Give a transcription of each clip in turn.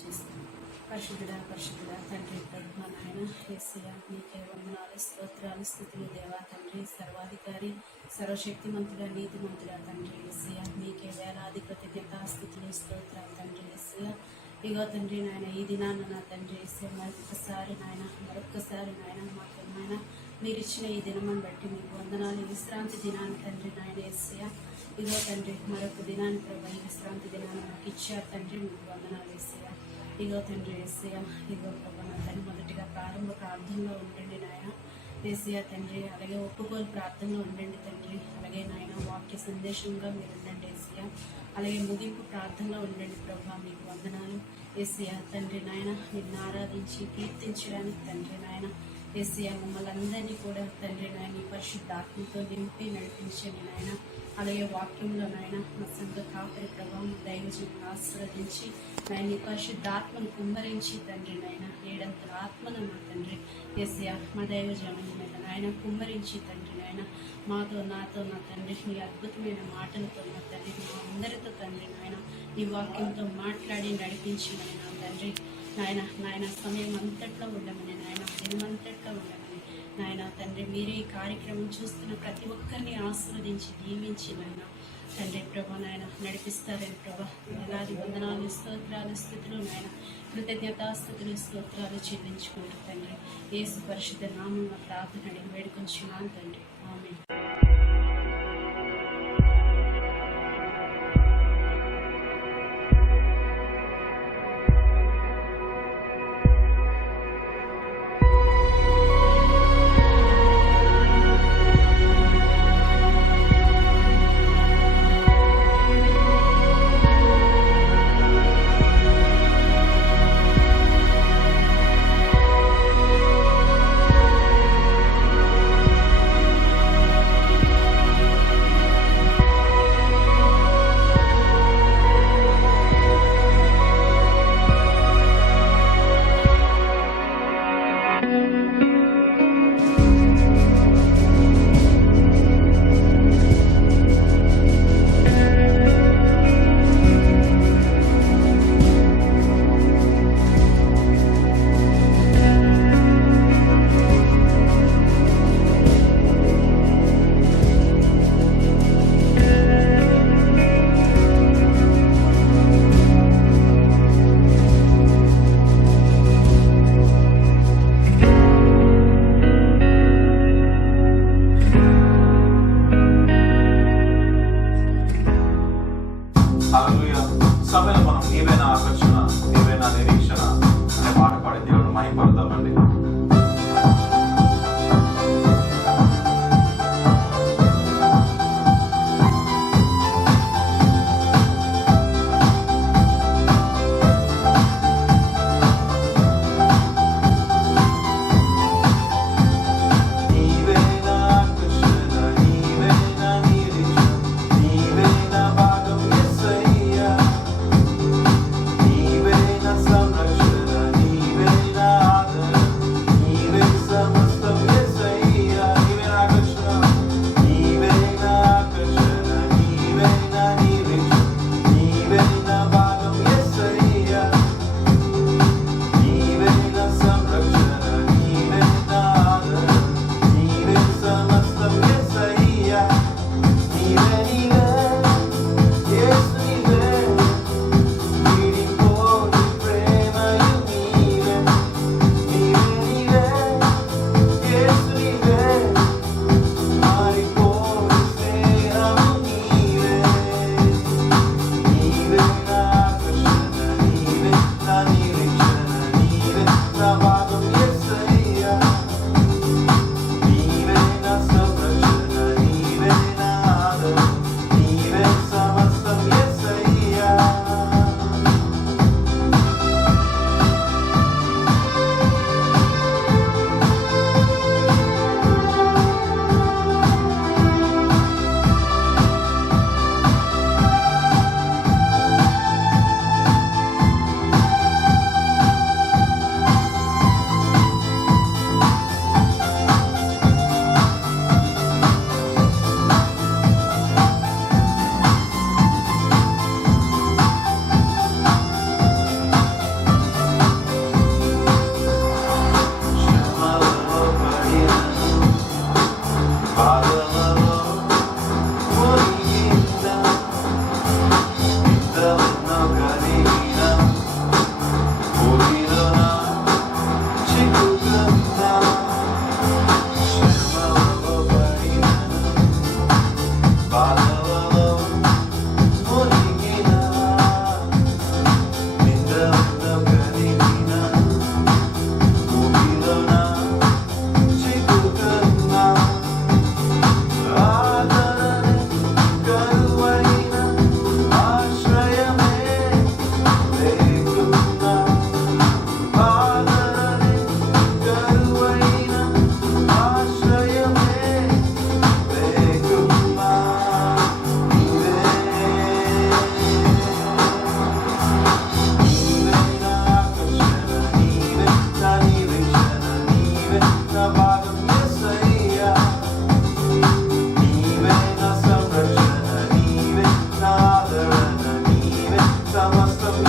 చేస్తాను. పరిశుద్ధుడా తండ్రి ప్రభువా నాయన యేసయ్యా నీకే వందనాలు స్తోత్రాలు స్తుతులు దేవా తండ్రి సర్వాధికారి సర్వశక్తిమంతుడా నీతిమంతుడా తండ్రి యేసయ్యా నీకే వేలాది కృతజ్ఞతాస్తుతులు స్తోత్రాలు తండ్రి యేసయ్యా. ఇగో తండ్రి నాయన ఈ దినాన్న నా తండ్రి యేసయ్యా మరొకసారి నాయన మాకు నాయన మీరు ఇచ్చిన ఈ దినమని బట్టి మీకు వందనాలు. విశ్రాంతి దినాన్ని తండ్రి నాయన యేసయ్యా ఇగో తండ్రి మరొక దినాన్ని ప్రభు ఈ విశ్రాంతి దినాన్ని మాకు ఇచ్చారు తండ్రి మీకు వందనాలు యేసయ్యా. ఇగో తండ్రి యేసయ్యా ఇగో ప్రభు నా తండ్రి మొదటిగా ప్రారంభ ప్రార్థనలో ఉండండి నాయన యేసయ్యా తండ్రి, అలాగే ఒప్పుకోలు ప్రార్థనలో ఉండండి తండ్రి, అలాగే నాయన వాక్య సందేశంగా మీరు ఉండండి యేసయ్యా, అలాగే ముగింపు ప్రార్థనలో ఉండండి ప్రభు మీకు వందనాలు యేసయ్యా తండ్రి నాయన నిన్ను ఆరాధించి కీర్తించడానికి తండ్రి నాయన యేసయ్యా మమ్మల్ని అందరినీ కూడా తండ్రి నాయన ఈ పరిశుద్ధాత్మతో నింపి నడిపించండి నాయన. అలాగే వాక్యంలో నాయన మా సంఘ కాపరి ప్రభావం దైవజనం ఆశీర్వదించి నాయన ఈ పరిశుద్ధాత్మను కుమ్మరించి తండ్రి నాయన ఏడంతల ఆత్మను మా తండ్రి యేసయ్యా మా దైవజనం మీద నాయన కుమ్మరించి తండ్రి నాయన నాతో నా తండ్రి నీ అద్భుతమైన మాటలతో నా తండ్రి మా అందరితో తండ్రి నాయన నీ వాక్యంతో మాట్లాడి నడిపించమని నా తండ్రి నాయన సమయం అంతట్లో ఉండమని నాయన దినమంతట్లో ఉండమని నాయన తండ్రి మీరే ఈ కార్యక్రమం చూస్తున్న ప్రతి ఒక్కరిని ఆశీర్వదించి దీవించి నాయన తండ్రి ప్రభా నాయన నడిపిస్తారని ప్రభా వేలాది వందనాలు స్తోత్రాలు స్థుతులు నాయన కృతజ్ఞతాస్థుతులు స్తోత్రాలు చెల్లించుకుంటూ తండ్రి యేసు పరిశుద్ధ నామం ప్రార్థన అడిగి వేడుకొంచున్నాను తండ్రి ఆమేన్. సమయం మనం నీవేనా ఆకర్షణ నీవేనా నిరీక్షణ అనే పాట పాడి దేవుడు మహిమపడతామండి. నీవేనా సంరక్షణ నీవేనా ఆదరణ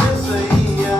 యేసయ్యా.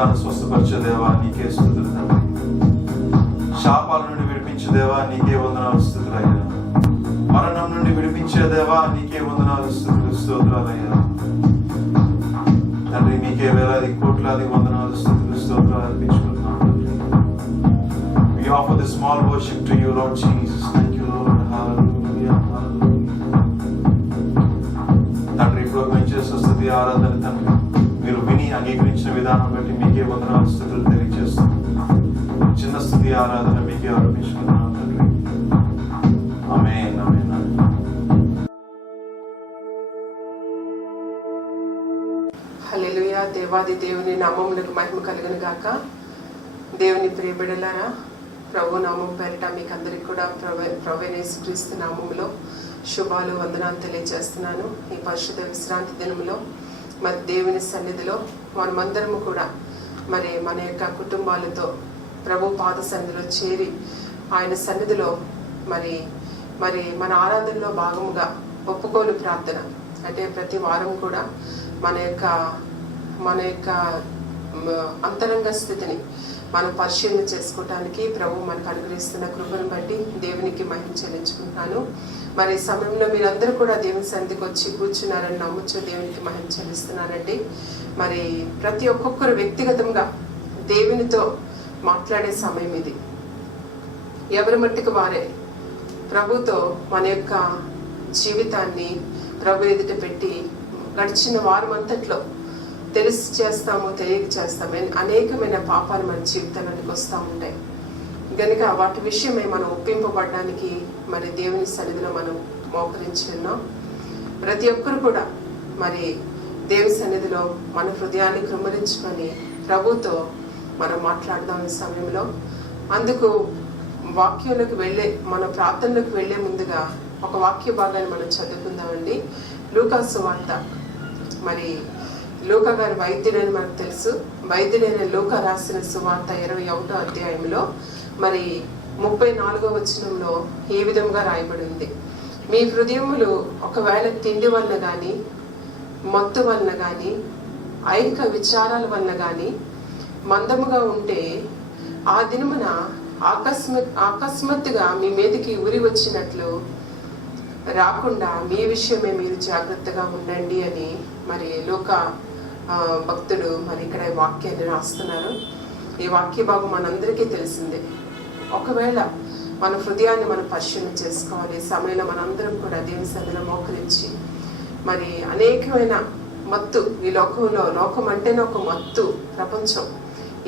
ఎంతగానో స్వస్థపరిచే దేవా నీకే స్తుతులు తండ్రి. శాపాల నుండి విడిపించే దేవా నీకే వందనాలు స్తుతులయ్యా. మరణం నుండి విడిపించే దేవా నీకే వందనాలు స్తుతులు స్తోత్రాలయ్యా తండ్రి. నీకే వేలాది కోట్లాది వందనాలు స్తుతులు స్తోత్రాలు అర్పించుకుంటున్నాం తండ్రి. We offer this small worship to you, Lord Jesus. Thank you, Lord. Hallelujah. తండ్రి ఇప్పుడు మంచి స్వస్థతి ఆరాధన తండ్రి మీరు విని అంగీకరించిన విధానం బట్టి మీకే వందనాలు స్తుతులు తెలియజేస్తున్నాం. చిన్న స్థుతి ఆరాధన మీకే అర్పించుకున్నాం తండ్రి. ఆమేన్ ఆమేన్ ఆమేన్. హల్లెలూయా. దేవాది దేవుని నామమునకు మహిమ కలుగును గాక. దేవుని ప్రియబిడ్డలారా, ప్రభు నామం పేరిట మీకు అందరికి కూడా ప్రభు యేసుక్రీస్తు నామములో శుభాలు వందనాలు తెలియజేస్తున్నాను. ఈ పరిశుద్ధ విశ్రాంతి దినములో మరి దేవుని సన్నిధిలో మనమందరము కూడా మరి మన యొక్క కుటుంబాలతో ప్రభు పాద సన్నిధిలో చేరి ఆయన సన్నిధిలో మరి మరి మన ఆరాధనలో భాగముగా ఒప్పుకోలు ప్రార్థన అంటే ప్రతి వారం కూడా మన యొక్క అంతరంగ స్థితిని మనం పరిశీలన చేసుకోవటానికి ప్రభు మనకు అనుగ్రహిస్తున్న కృపను బట్టి దేవునికి మహిమ చెల్లించుకుంటున్నాను. మరి ఈ సమయంలో మీరందరూ కూడా దేవుని సన్నిధికి వచ్చి కూర్చున్నారని నమ్ముచ్చు దేవునికి మహిమ చెల్లిస్తున్నానండి. మరి ప్రతి ఒక్కొక్కరు వ్యక్తిగతంగా దేవునితో మాట్లాడే సమయం ఇది. ఎవరి మట్టుకు వారే ప్రభుతో మన యొక్క జీవితాన్ని ప్రభు ఎదుట పెట్టి గడిచిన వారం అంతట్లో తెలిసి చేస్తాము తెలియక చేస్తాము అనేకమైన పాపాలు మన జీవితంలోకి వస్తూ ఉంటాయి కనుక వాటి విషయమై మనం ఒప్పింపబడడానికి మరి దేవుని సన్నిధిలో మనం మోకరించి ఉన్నాం. ప్రతి ఒక్కరు కూడా మరి దేవుని సన్నిధిలో మన హృదయాన్ని కృమ్మరించుకొని ప్రభుతో మనం మాట్లాడదాం ఈ సమయంలో. అందుకు వాక్యంలోకి మన ప్రార్థనలోకి వెళ్లే ముందుగా ఒక వాక్య భాగాన్ని మనం చదువుకుందామండి. లూకా సువార్త. మరి లూకా గారి వైద్యుడని మనకు తెలుసు. వైద్యుడైన లూకా రాసిన సువార్త 21వ అధ్యాయంలో మరి 34వ వచనంలో ఈ విధంగా రాయబడి ఉంది. మీ హృదయములు ఒకవేళ తిండి వలన కానీ మత్తు వలన కానీ ఐహిక విచారాల వలన కానీ మందముగా ఉంటే ఆ దినమున అకస్మాత్తుగా మీ మీదకి ఉరి వచ్చినట్లు రాకుండా మీ విషయమే మీరు జాగ్రత్తగా ఉండండి అని మరి లూకా భక్తుడు మరి ఇక్కడ వాక్యాన్ని రాస్తున్నారు. ఈ వాక్య భాగం మనందరికీ తెలిసిందే. ఒకవేళ మన హృదయాన్ని మనం పరిశీలన చేసుకోవాలి. ఈ సమయంలో మనందరం కూడా దేవుని సన్నిధిలో మోకరించి మరి అనేకమైన మత్తు ఈ లోకం అంటేనే ఒక మత్తు ప్రపంచం.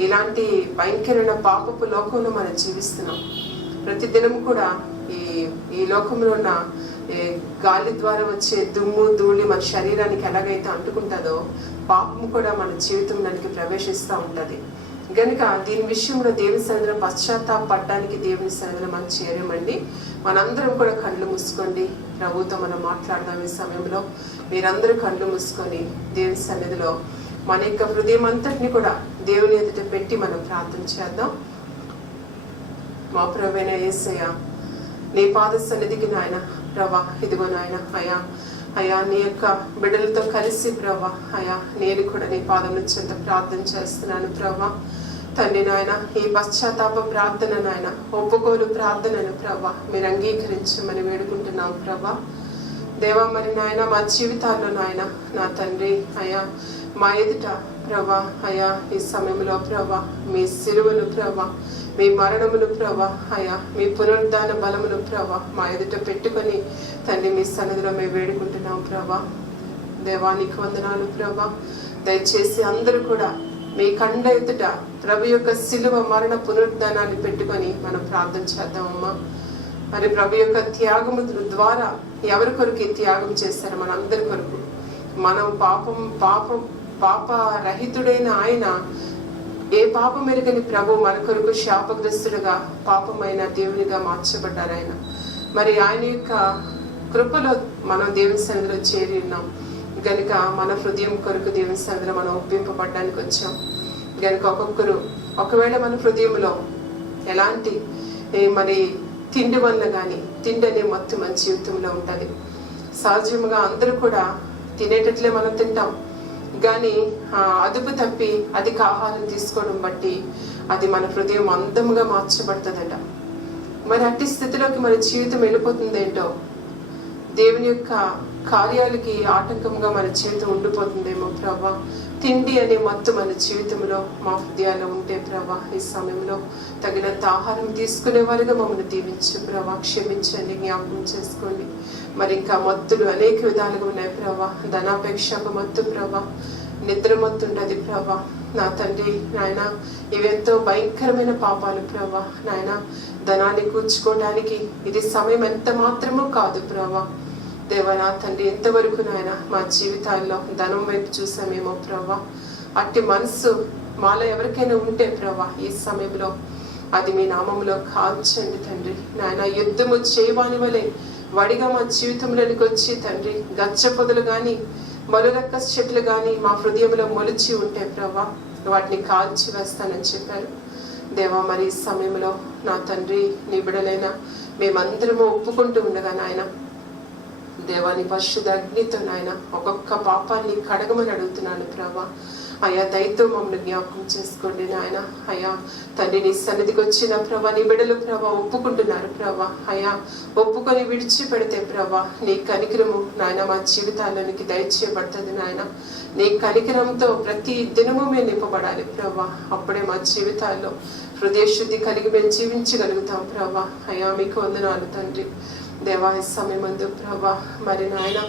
ఇలాంటి భయంకరమైన పాపపు లోకంలో మనం జీవిస్తున్నాం. ప్రతిదినం కూడా ఈ లోకంలో ఉన్న గాలి ద్వారా వచ్చే దుమ్ము ధూళి మన శరీరానికి ఎలాగైతే అంటుకుంటుందో పాపం కూడా మన జీవితంలోనికి ప్రవేశిస్తూ ఉంటుంది. కనుక దీని విషయంలో దేవుని సన్నిధిలో పశ్చాత్తాపడడానికి దేవుని సన్నిధిలో మనం చేరామండి. మనందరం కూడా కళ్ళు మూసుకోండి. ప్రభుతో మనం మాట్లాడదాం. ఈ సమయంలో మీరందరూ కళ్ళు మూసుకొని దేవుని సన్నిధిలో మన యొక్క హృదయం అంతటిని కూడా దేవుని ఎదుట పెట్టి మనం ప్రార్థన చేద్దాం. మా ప్రభువైన యేసయ్య, నీ పాద సన్నిధికి నాయన ప్రభా, ఇదిగో నాయన అయ్యా నీ యొక్క బిడ్డలతో కలిసి ప్రభా నేను కూడా నీ పాదం చెంత ప్రార్థన చేస్తున్నాను ప్రభా. తండ్రి నాయన, ఈ పశ్చాత్తాప ప్రార్థన నాయన ఒప్పుకోలు ప్రార్థనను ప్రభా మీరు అంగీకరించమని వేడుకుంటున్నాం ప్రభా. దేవా మరి నాయన మా జీవితాల్లో నాయన నా తండ్రి మా ఎదుట ప్రభా ఈ సమయంలో ప్రభా మీ సిలువను ప్రభా మీ మరణమును ప్రభా మీ పునరుద్ధాన బలమును ప్రభా మా ఎదుట పెట్టుకొని తండ్రి మీ సన్నిధిలో మేము వేడుకుంటున్నాం ప్రభా. దేవానికి వందనాలు ప్రభా. దయచేసి అందరూ కూడా మీ కండ ఎదుట ప్రభు యొక్క సిలువ మరణ పునరుద్ధానాన్ని పెట్టుకొని మనం ప్రార్థన చేద్దామమ్మా. మరి ప్రభు యొక్క త్యాగము ద్వారా ఎవరి కొరకు త్యాగం చేశారు? మనందరి కొరకు. మనం పాప రహితుడైన ఆయన ఏ పాపం ఎరుగని ప్రభు మన కొరకు శాపగ్రస్తుడుగా పాపమైన దేవునిగా మార్చబడ్డారు ఆయన. మరి ఆయన యొక్క కృపలో మనం దేవుని సన్నిధిలో చేరి ఉన్నాం గనుక మన హృదయం కొరకు దేవుని సన్నిధిలో మనం ఒప్పింపబడ్డానికి వచ్చాం గనుక ఒక్కొక్కరు ఒకవేళ మన హృదయంలో ఎలాంటి మరి తిండి వల్ల కానీ తిండి అనే మత్తు మన జీవితంలో ఉంటుంది. సహజంగా అందరూ కూడా తినేటట్లే మనం తింటాం. కానీ అదుపు తప్పి అధిక ఆహారం తీసుకోవడం బట్టి అది మన హృదయం అందముగా మార్చబడుతుందట. మరి అట్టి స్థితిలోకి మన జీవితం వెళ్ళిపోతుందేంటో, దేవుని యొక్క కార్యాలకి ఆటంకంగా మన జీవితం ఉండిపోతుందేమో ప్రభా. తిండి అనే మత్తు మన జీవితంలో మా హృదయాల్లో ఉంటే ప్రభా, ఈ సమయంలో తగినంత ఆహారం తీసుకునే వారుగా మమ్మల్ని దీవించు ప్రభా. క్షమించండి, జ్ఞాపకం చేసుకోండి. మరి ఇంకా మత్తులు అనేక విధాలుగా ఉన్నాయి ప్రభా. ధనాపేక్ష ఒక మత్తు ప్రభా, నిద్ర మత్తు ఉండదు ప్రభా. నా తండ్రి నాయన, ఇవెంతో భయంకరమైన పాపాలు ప్రభా. నాయన, ధనాన్ని కూర్చుకోవడానికి ఇది సమయం ఎంత మాత్రమూ కాదు ప్రభా. దేవా నా తండ్రి, ఎంతవరకు నాయన మా జీవితాల్లో ధనం వైపు చూసామేమో ప్రభా. అట్టి మనసు మాలో ఎవరికైనా ఉంటే ప్రభా, ఈ సమయంలో అది మీ నామంలో కాల్చండి తండ్రి. నాయన, యుద్ధము చేయవాని వలె వడిగా మా జీవితంలోనికి వచ్చి తండ్రి, గచ్చ పొదలు కానీ మరురక్క చెట్లు కానీ మా హృదయంలో మొలిచి ఉంటే ప్రభా, వాటిని కాల్చి వేస్తానని చెప్పారు దేవా. మరి ఈ సమయంలో నా తండ్రి, నీ బిడ్డలైనా మేమందరము ఒప్పుకుంటూ ఉండగా నాయన దేవాని పరిశుద్ధ అగ్నితో నాయన ఒక్కొక్క పాపాన్ని కడగమని అడుగుతున్నాను ప్రభా. అయ్యా, దయతో మమ్మల్ని జ్ఞాపకం చేసుకోండి నాయన. అయ్యా తండ్రి, నీ సన్నిధికి వచ్చిన ప్రభా, నీ బిడ్డలు ప్రభా ఒప్పుకుంటున్నారు ప్రభా. అయ్యా, ఒప్పుకొని విడిచిపెడితే ప్రభా, నీ కనికరము నాయన మా జీవితాల్లోనికి దయచేయబడుతుంది నాయన. నీ కనికరంతో ప్రతి దినము మేము నింపబడాలి ప్రభా. అప్పుడే మా జీవితాల్లో హృదయ శుద్ధి కలిగి మేము జీవించగలుగుతాం ప్రభా. అయ్యా, మీకు వందనాలు తండ్రి. దేవా, ఈ సమయమందు ప్రభా, మరి నాయన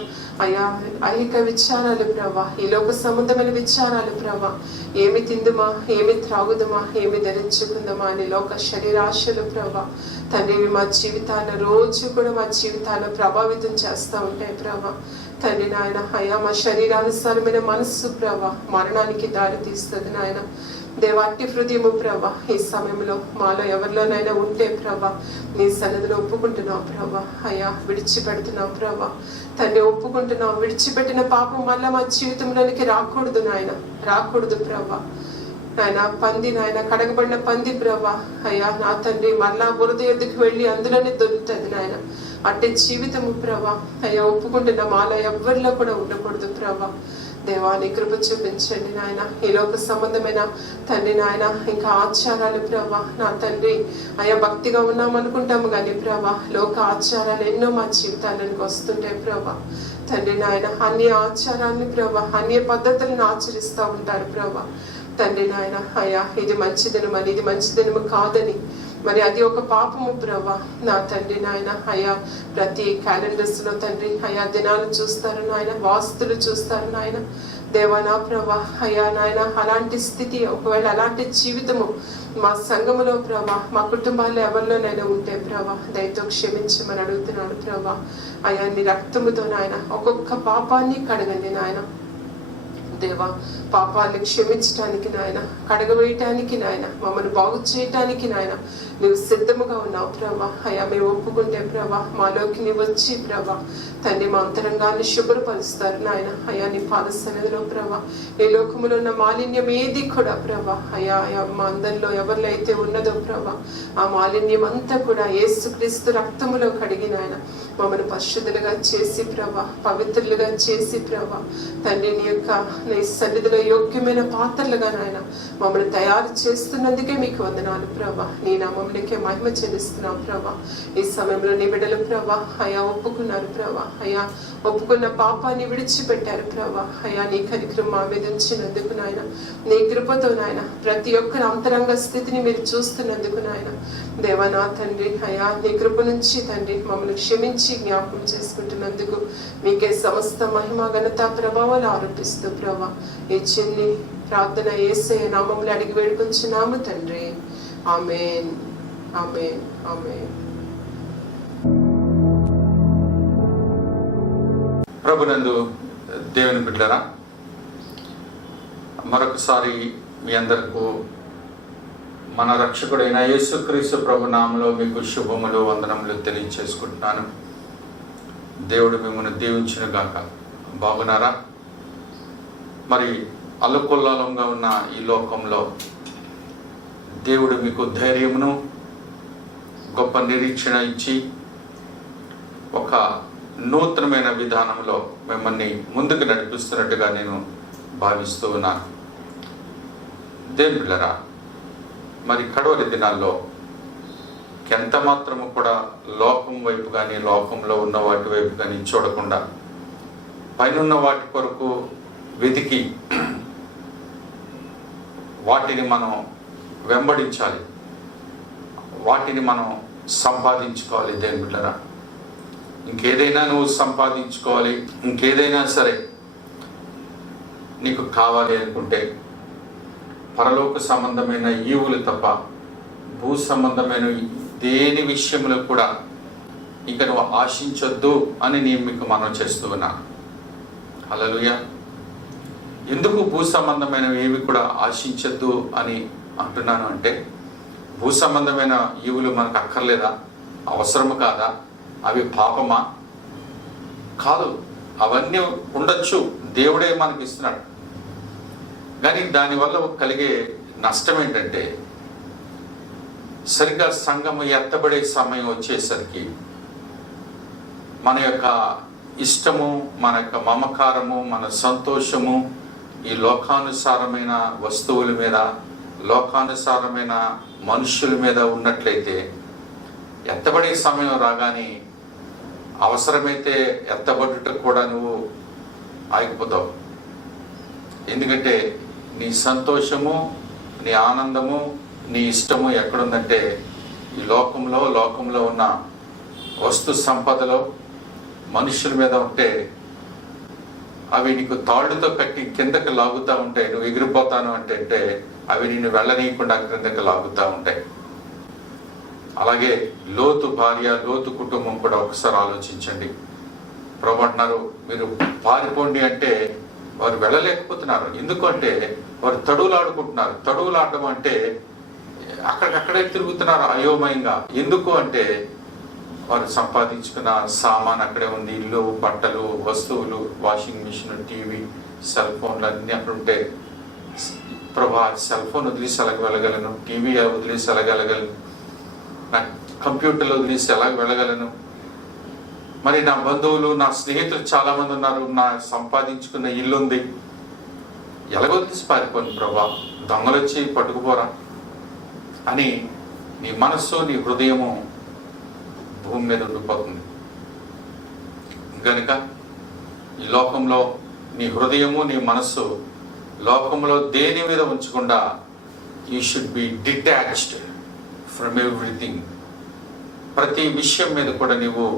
అయ్యా ఐహిక విచారాలు ప్రభా, ఈ లోక సంబంధమైన విచారాలు ప్రభా, ఏమి తిందుమా, ఏమి త్రాగుదమా, ఏమి ధరించుకుందామా అని లోక శరీరాశలు ప్రభా తండ్రి, మా జీవితాన్ని రోజు కూడా మా జీవితాన్ని ప్రభావితం చేస్తూ ఉంటాయి ప్రభా. తండ్రి నాయన, అయ్యా మా శరీరానుసారమైన మనస్సు ప్రభా మరణానికి దారి తీస్తుంది నాయన. దేవాటి హృదయము ప్రభా, ఈ సమయంలో మాలో ఎవరిలోనైనా ఉంటే ప్రభా, నీ సన్నిధిలో ఒప్పుకుంటున్నావు ప్రభా. అయ్యా, విడిచిపెడుతున్నావు ప్రభా తండ్రి, ఒప్పుకుంటున్నావు. విడిచిపెట్టిన పాపం వల్ల మా జీవితంలోనికి రాకూడదు నాయన, రాకూడదు ప్రభా. నాయన, పంది నాయన, కడగబడిన పంది ప్రభా. అయ్యా నా తండ్రి, మళ్ళా బురద ఎద్దుకు వెళ్ళి అందులోనే దొరుకుతుంది నాయన. అట్టి జీవితము ప్రభా అయ్యా ఒప్పుకుంటున్నా మాలో ఎవరిలో కూడా ఉండకూడదు ప్రభా. దేవాని కృప చూపించండి నాయన. ఈ లోక సంబంధమైన తండ్రి నాయన ఇంకా ఆచారాలు ప్రభా, నా తండ్రి అయ్యా భక్తిగా ఉన్నాం అనుకుంటాము కానీ ప్రభా, లోక ఆచారాలు ఎన్నో మా జీవితానికి వస్తుంటాయి ప్రభా. తండ్రి నాయన, అన్య ఆచారాన్ని ప్రభా, అన్య పద్ధతులను ఆచరిస్తూ ఉంటారు ప్రభా. తండ్రి నాయన, అయ్యా ఇది మంచి దినం అని, ఇది మంచి దినము కాదని, మరి అది ఒక పాపము ప్రభా. నా తండ్రి నాయన, అయ్యా ప్రతి క్యాలెండర్స్ లో తండ్రి అయ్యా దినాలు చూస్తారు నాయన, వాస్తులు చూస్తారు నాయన. దేవా నా ప్రభా, అయ్యా నాయన, అలాంటి స్థితి ఒకవేళ అలాంటి జీవితము మా సంఘములో ప్రభా, మా కుటుంబాల్లో ఎవరిలోనైనా ఉంటే ప్రభా, దయతో క్షమించమని అడుగుతున్నాను ప్రభా. అయ్యా నీ రక్తముతో నాయన ఒక్కొక్క పాపాన్ని కడగండి నాయన. దేవా, పాపాన్ని క్షమించటానికి నాయన, కడగవేయటానికి నాయన, మమ్మల్ని బాగు చేయటానికి నాయన నువ్వు సిద్ధముగా ఉన్నావు ప్రభా. అయ్యా మేము ఒప్పుకుంటే ప్రభా, మాలోకి నీవు వచ్చి ప్రభా తండ్రి మా అంతరంగాన్ని శుభ్రపరుస్తారు నాయన. అయ్యా నీ పాద సన్నిధిలో ప్రభా, ఈ లోకములో ఉన్న మాలిన్యం ఏది కూడా ప్రభా అయ్యా మా అందరిలో ఎవరిలో అయితే ఉన్నదో ప్రభా, ఆ మాలిన్యం అంతా కూడా యేసుక్రీస్తు రక్తములో కడిగి నాయన మమ్మల్ని పరిశుద్ధులుగా చేసి ప్రభా, పవిత్రులుగా చేసి ప్రభా తండ్రి నీ యొక్క నీ సన్నిధిలో యోగ్యమైన పాత్రలుగా నాయన మమ్మల్ని తయారు చేస్తున్నందుకే మీకు వందనాలు ప్రభా. నీ నామమునికే మహిమ చెల్లిస్తున్నాం ప్రభా. ఈ సమయంలో నీ బిడ్డలు ప్రభా అయ్యా ఒప్పుకున్నారు ప్రభా. అయ్యా ఒప్పుకున్న పాపాన్ని విడిచిపెట్టారు ప్రభా. అయ్యా నీ కనికరం మా మీద ఉంచినందుకు నాయన, నీ కృపతో నాయన ప్రతి ఒక్కరి అంతరంగ స్థితిని మీరు చూస్తున్నందుకు నాయన దేవా నా తండ్రి, అయ్యా నీ కృప నుంచి తండ్రి మమ్మల్ని క్షమించి జ్ఞాపకం చేసుకుంటున్నందుకు మీకే సమస్త మహిమ ఘనత ప్రభావాలు ఆరోపిస్తూ ప్రభా ఈ చిన్ని ప్రార్థన యేసయ్య నామములో అడిగి వేడుకొంచున్నాము తండ్రి. ఆమేన్, ఆమేన్, ఆమేన్. ప్రభునందు దేవుని బిడ్డరా, మరొకసారి మీ అందరికీ మన రక్షకుడైన యేసుక్రీస్తు ప్రభు నామములో మీకు శుభములు వందనములు తెలియచేసుకుంటున్నాను. దేవుడు మిమ్మల్ని దీవించును గాక. బాగున్నారా? మరి అల్లకొల్లాలంగా ఉన్న ఈ లోకంలో దేవుడు మీకు ధైర్యమును గొప్ప నిరీక్షణ ఇచ్చి ఒక నూతనమైన విధానంలో మిమ్మల్ని ముందుకు నడిపిస్తున్నట్టుగా నేను భావిస్తూ ఉన్నాను. దేవుని బిడ్డలారా, మరి కడవరి దినాల్లో ఎంత మాత్రము కూడా లోకం వైపు కానీ లోకంలో ఉన్న వాటి వైపు కానీ చూడకుండా పైనున్న వాటి కొరకు వెతికి వాటిని మనం వెంబడించాలి, వాటిని మనం సంపాదించుకోవాలి. దేవుని బిడ్డలారా, ఇంకేదైనా నువ్వు సంపాదించుకోవాలి, ఇంకేదైనా సరే నీకు కావాలి అనుకుంటే పరలోక సంబంధమైన ఈవులు తప్ప భూ సంబంధమైన దేని విషయంలో కూడా ఇక నువ్వు ఆశించొద్దు అని నేను మీకు మనం చేస్తూ ఉన్నాను. హల్లెలూయా. ఎందుకు భూ సంబంధమైనవి ఏవి కూడా ఆశించొద్దు అని అంటున్నాను అంటే, భూ సంబంధమైన ఈవులు మనకు అక్కర్లేదా? అవసరము కాదా? అవి పాపమా? కాదు, అవన్నీ ఉండొచ్చు, దేవుడే మనకి ఇస్తున్నాడు. కానీ దానివల్ల కలిగే నష్టం ఏంటంటే, సరిగ్గా సంఘము ఎత్తబడే సమయం వచ్చేసరికి మన యొక్క ఇష్టము, మన యొక్క మమకారము, మన సంతోషము ఈ లోకానుసారమైన వస్తువుల మీద, లోకానుసారమైన మనుషుల మీద ఉన్నట్లయితే ఎత్తబడే సమయం రాగానే అవసరమైతే ఎత్తబడుటకు కూడా నువ్వు ఆగిపోతావు. ఎందుకంటే నీ సంతోషము, నీ ఆనందము, నీ ఇష్టము ఎక్కడుందంటే ఈ లోకంలో ఉన్న వస్తు సంపదలో మనుషుల మీద ఉంటే అవి నీకు తాళ్ళుతో కట్టి కిందకి లాగుతూ ఉంటాయి. నువ్వు ఎగిరిపోతాను అంటే అవి నిన్ను వెళ్ళనీయకుండా క్రిందకి లాగుతూ ఉంటాయి. అలాగే లోతు భార్య, లోతు కుటుంబం కూడా ఒకసారి ఆలోచించండి. ప్రభు అంటున్నారు, మీరు పారిపోండి అంటే వారు వెళ్ళలేకపోతున్నారు. ఎందుకంటే వారు తడువులాడుకుంటున్నారు. తడువులాడడం అంటే అక్కడికక్కడే తిరుగుతున్నారు అయోమయంగా. ఎందుకు అంటే వారు సంపాదించుకున్న సామాన్ అక్కడే ఉంది, ఇల్లు, బట్టలు, వస్తువులు, వాషింగ్ మిషన్, టీవీ, సెల్ ఫోన్లు అన్నీ అక్కడ ఉంటే, ప్రభా సెల్ ఫోన్ వదిలేసి ఎలాగ వెళ్ళగలను, టీవీ వదిలేసి ఎలాగ వెళ్ళగలను, నా కంప్యూటర్లు వదిలేసి ఎలాగ వెళ్ళగలను, మరి నా బంధువులు, నా స్నేహితులు చాలామంది ఉన్నారు, నా సంపాదించుకున్న ఇల్లు ఉంది, ఎలాగో వదిలేసి పారిపోను ప్రభా, దొంగలు వచ్చి పట్టుకుపోరా అని నీ మనస్సు, నీ హృదయము భూమి మీద ఉండిపోతుంది. కనుక ఈ లోకంలో నీ హృదయము, నీ మనస్సు లోకంలో దేని మీద ఉంచకుండా you should be detached from everything. ప్రతి విషయం మీద కూడా నువ్వు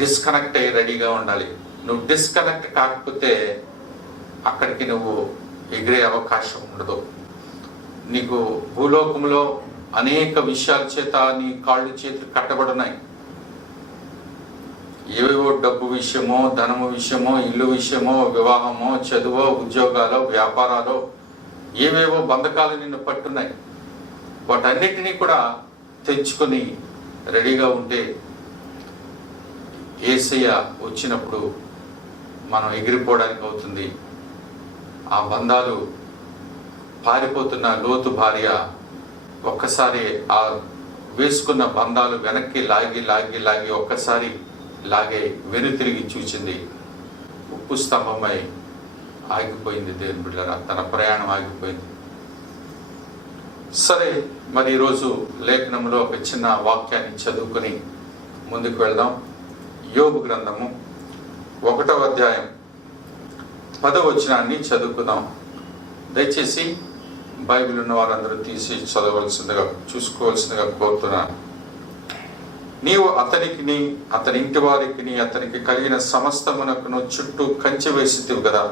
డిస్కనెక్ట్ అయ్యి రెడీగా ఉండాలి. నువ్వు డిస్కనెక్ట్ కాకపోతే అక్కడికి నువ్వు ఎగిరే అవకాశం ఉండదు. నీకు భూలోకంలో అనేక విషయాల చేత నీ కాళ్ళు చేతులు కట్టబడున్నాయి. ఏవేవో డబ్బు విషయమో, ధనము విషయమో, ఇల్లు విషయమో, వివాహమో, చదువో, ఉద్యోగాలు, వ్యాపారాలు, ఏవేవో బంధకాలు నిన్ను పట్టున్నాయి. వాటన్నిటినీ కూడా తెంచుకొని రెడీగా ఉంటే యేసయ్య వచ్చినప్పుడు మనం ఎగిరిపోవడానికి అవుతుంది. ఆ బంధాలు, పారిపోతున్న లోతు భార్య ఒక్కసారి ఆ వేసుకున్న బంధాలు వెనక్కి లాగి ఒక్కసారి లాగే వెనుతిరిగి చూచింది. ఉప్పు స్తంభమై ఆగిపోయింది. దేవుని బిడ్డలారా, తన ప్రయాణం ఆగిపోయింది. సరే, మరి ఈరోజు లేఖనంలో ఒక చిన్న వాక్యాన్ని చదువుకొని ముందుకు వెళ్దాం. యోబు గ్రంథము 1వ అధ్యాయం 10వ వచనాన్ని చదువుకుందాం. దయచేసి బైబిల్ ఉన్న వారందరూ తీసి చదవలసిందిగా, చూసుకోవాల్సిందిగా కోరుతున్నాను. నీవు అతనికి, అతని ఇంటి వారికి, అతనికి కలిగిన సమస్తమునకును చుట్టూ కంచె వేసితివి కదా.